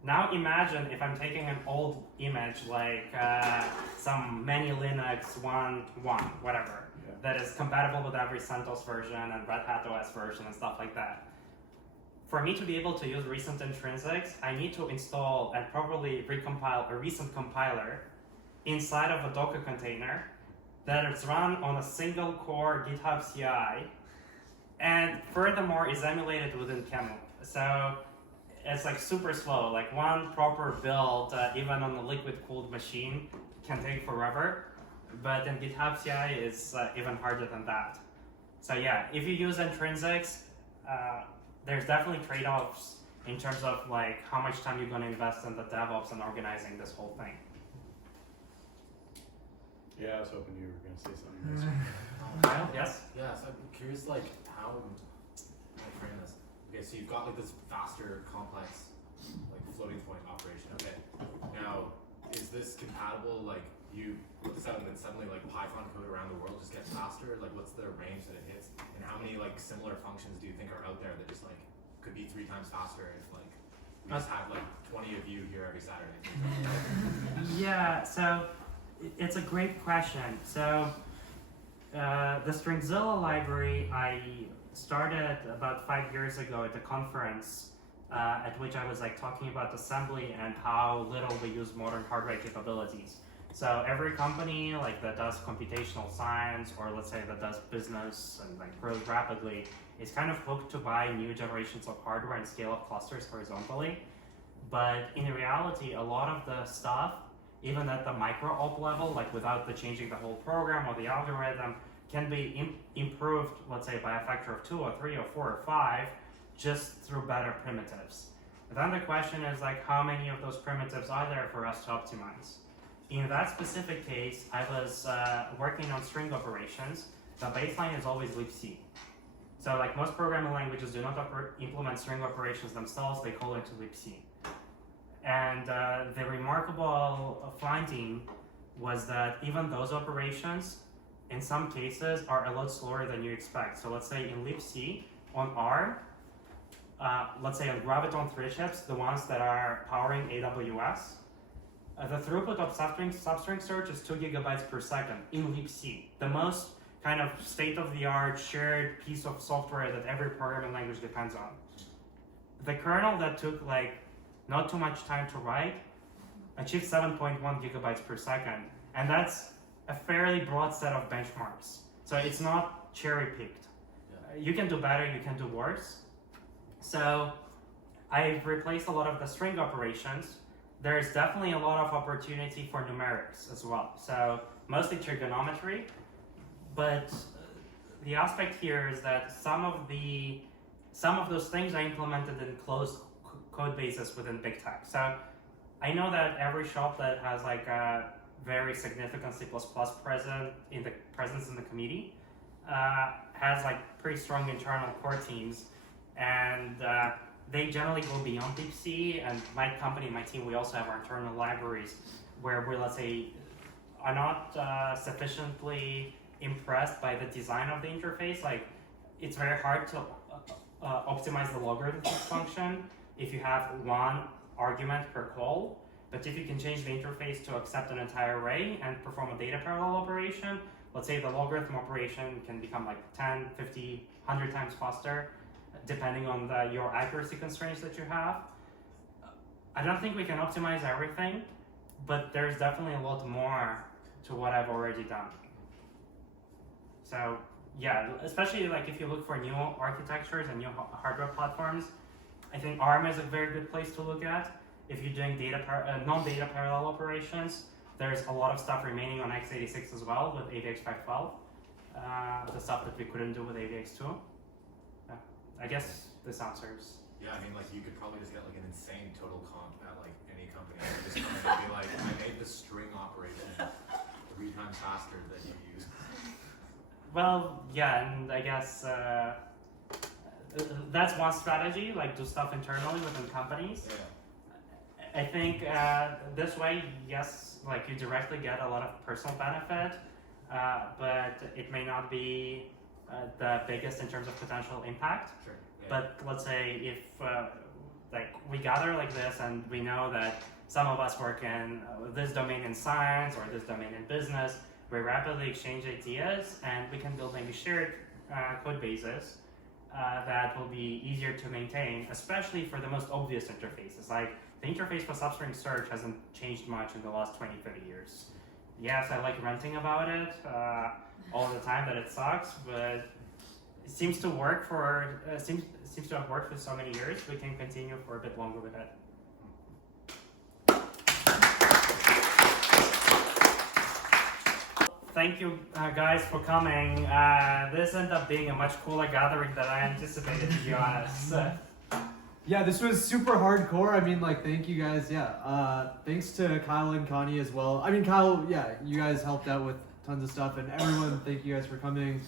Now imagine if I'm taking an old image like some Many Linux 1.1, whatever, that is compatible with every CentOS version and Red Hat OS version and stuff like that. For me to be able to use recent intrinsics, I need to install and properly recompile a recent compiler inside of a Docker container that is run on a single core GitHub CI, and furthermore is emulated within Camel. So it's like super slow. Like one proper build, even on a liquid-cooled machine, can take forever. But in GitHub CI, it's even harder than that. So yeah, if you use intrinsics, there's definitely trade-offs in terms of like how much time you're going to invest in the DevOps and organizing this whole thing. Yeah, I was hoping you were going to say something nice. Yes? Yeah, so I'm curious, like, how I frame this. Okay, so you've got like this faster, complex, like floating point operation. Okay, now is this compatible? Like, you put this out and then suddenly like Python code around the world just gets faster? Like, what's the range that it hits? And how many like similar functions do you think are out there that just like could be 3 times faster if like we just had like 20 of you here every Saturday? Yeah, so it's a great question. So the Stringzilla library I started about 5 years ago at a conference at which I was like talking about assembly and how little we use modern hardware capabilities. So every company like that does computational science, or let's say that does business and like grows rapidly, is kind of hooked to buy new generations of hardware and scale up clusters horizontally. But in reality, a lot of the stuff, even at the micro op level, like without the changing the whole program or the algorithm, can be improved, let's say by a factor of 2 or 3 or 4 or 5, just through better primitives. But then the question is like, how many of those primitives are there for us to optimize? In that specific case, I was working on string operations. The baseline is always libc. So like most programming languages do not implement string operations themselves, they call into libc. And the remarkable finding was that even those operations, in some cases, are a lot slower than you expect. So let's say in libc, on R, let's say on Graviton 3 chips, the ones that are powering AWS, the throughput of substring search is 2 gigabytes per second in libc, the most kind of state-of-the-art shared piece of software that every programming language depends on. The kernel that took like not too much time to write achieved 7.1 gigabytes per second, and that's a fairly broad set of benchmarks. So it's not cherry-picked. You can do better, you can do worse. So I've replaced a lot of the string operations. There's definitely a lot of opportunity for numerics as well. So mostly trigonometry, but the aspect here is that some of those things are implemented in closed code bases within big tech. So I know that every shop that has like a very significant C++ presence in the committee has like pretty strong internal core teams, and they generally go beyond libc. And my company, my team, we also have our internal libraries where we, let's say, are not sufficiently impressed by the design of the interface. Like, it's very hard to optimize the logarithmic function if you have one argument per call. But if you can change the interface to accept an entire array and perform a data parallel operation, let's say the logarithm operation can become like 10, 50, 100 times faster, depending on your accuracy constraints that you have. I don't think we can optimize everything, but there's definitely a lot more to what I've already done. So yeah, especially like if you look for new architectures and new hardware platforms, I think ARM is a very good place to look at. If you're doing non-data parallel operations, there's a lot of stuff remaining on x86 as well with AVX 512, the stuff that we couldn't do with AVX 2. I guess this answers. Yeah, I mean, like, you could probably just get like an insane total comp at like any company and just come in and be like, I made the string operation 3 times faster than you use. Well, yeah, and I guess that's one strategy, like do stuff internally within companies. Yeah. I think this way, yes, like you directly get a lot of personal benefit, but it may not be the biggest in terms of potential impact. Sure. Yeah. But let's say if like we gather like this and we know that some of us work in this domain in science or this domain in business, we rapidly exchange ideas and we can build maybe shared code bases that will be easier to maintain, especially for the most obvious interfaces. Like the interface for substring search hasn't changed much in the last 20, 30 years. Yes, I like ranting about it all the time that it sucks, but it seems to work for seems to have worked for so many years. We can continue for a bit longer with it. Thank you guys for coming. This ended up being a much cooler gathering than I anticipated, to be honest. Yeah, this was super hardcore. I mean, like, thank you guys. Yeah, thanks to Kyle and Connie as well. I mean, Kyle, yeah, you guys helped out with tons of stuff, and everyone, thank you guys for coming.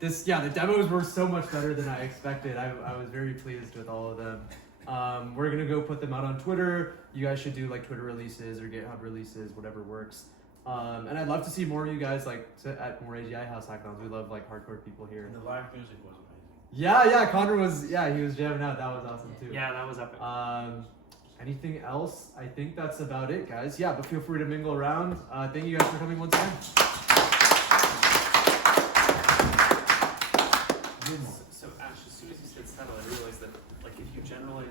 The demos were so much better than I expected. I was very pleased with all of them. We're gonna go put them out on Twitter. You guys should do like Twitter releases or GitHub releases, whatever works. And I'd love to see more of you guys like at more AGI House hackathons. We love like hardcore people here. And the live music was amazing. Yeah, Connor was he was jamming out. That was awesome too. Yeah, that was epic. Anything else? I think that's about it, guys. Yeah, but feel free to mingle around. Thank you guys for coming once again.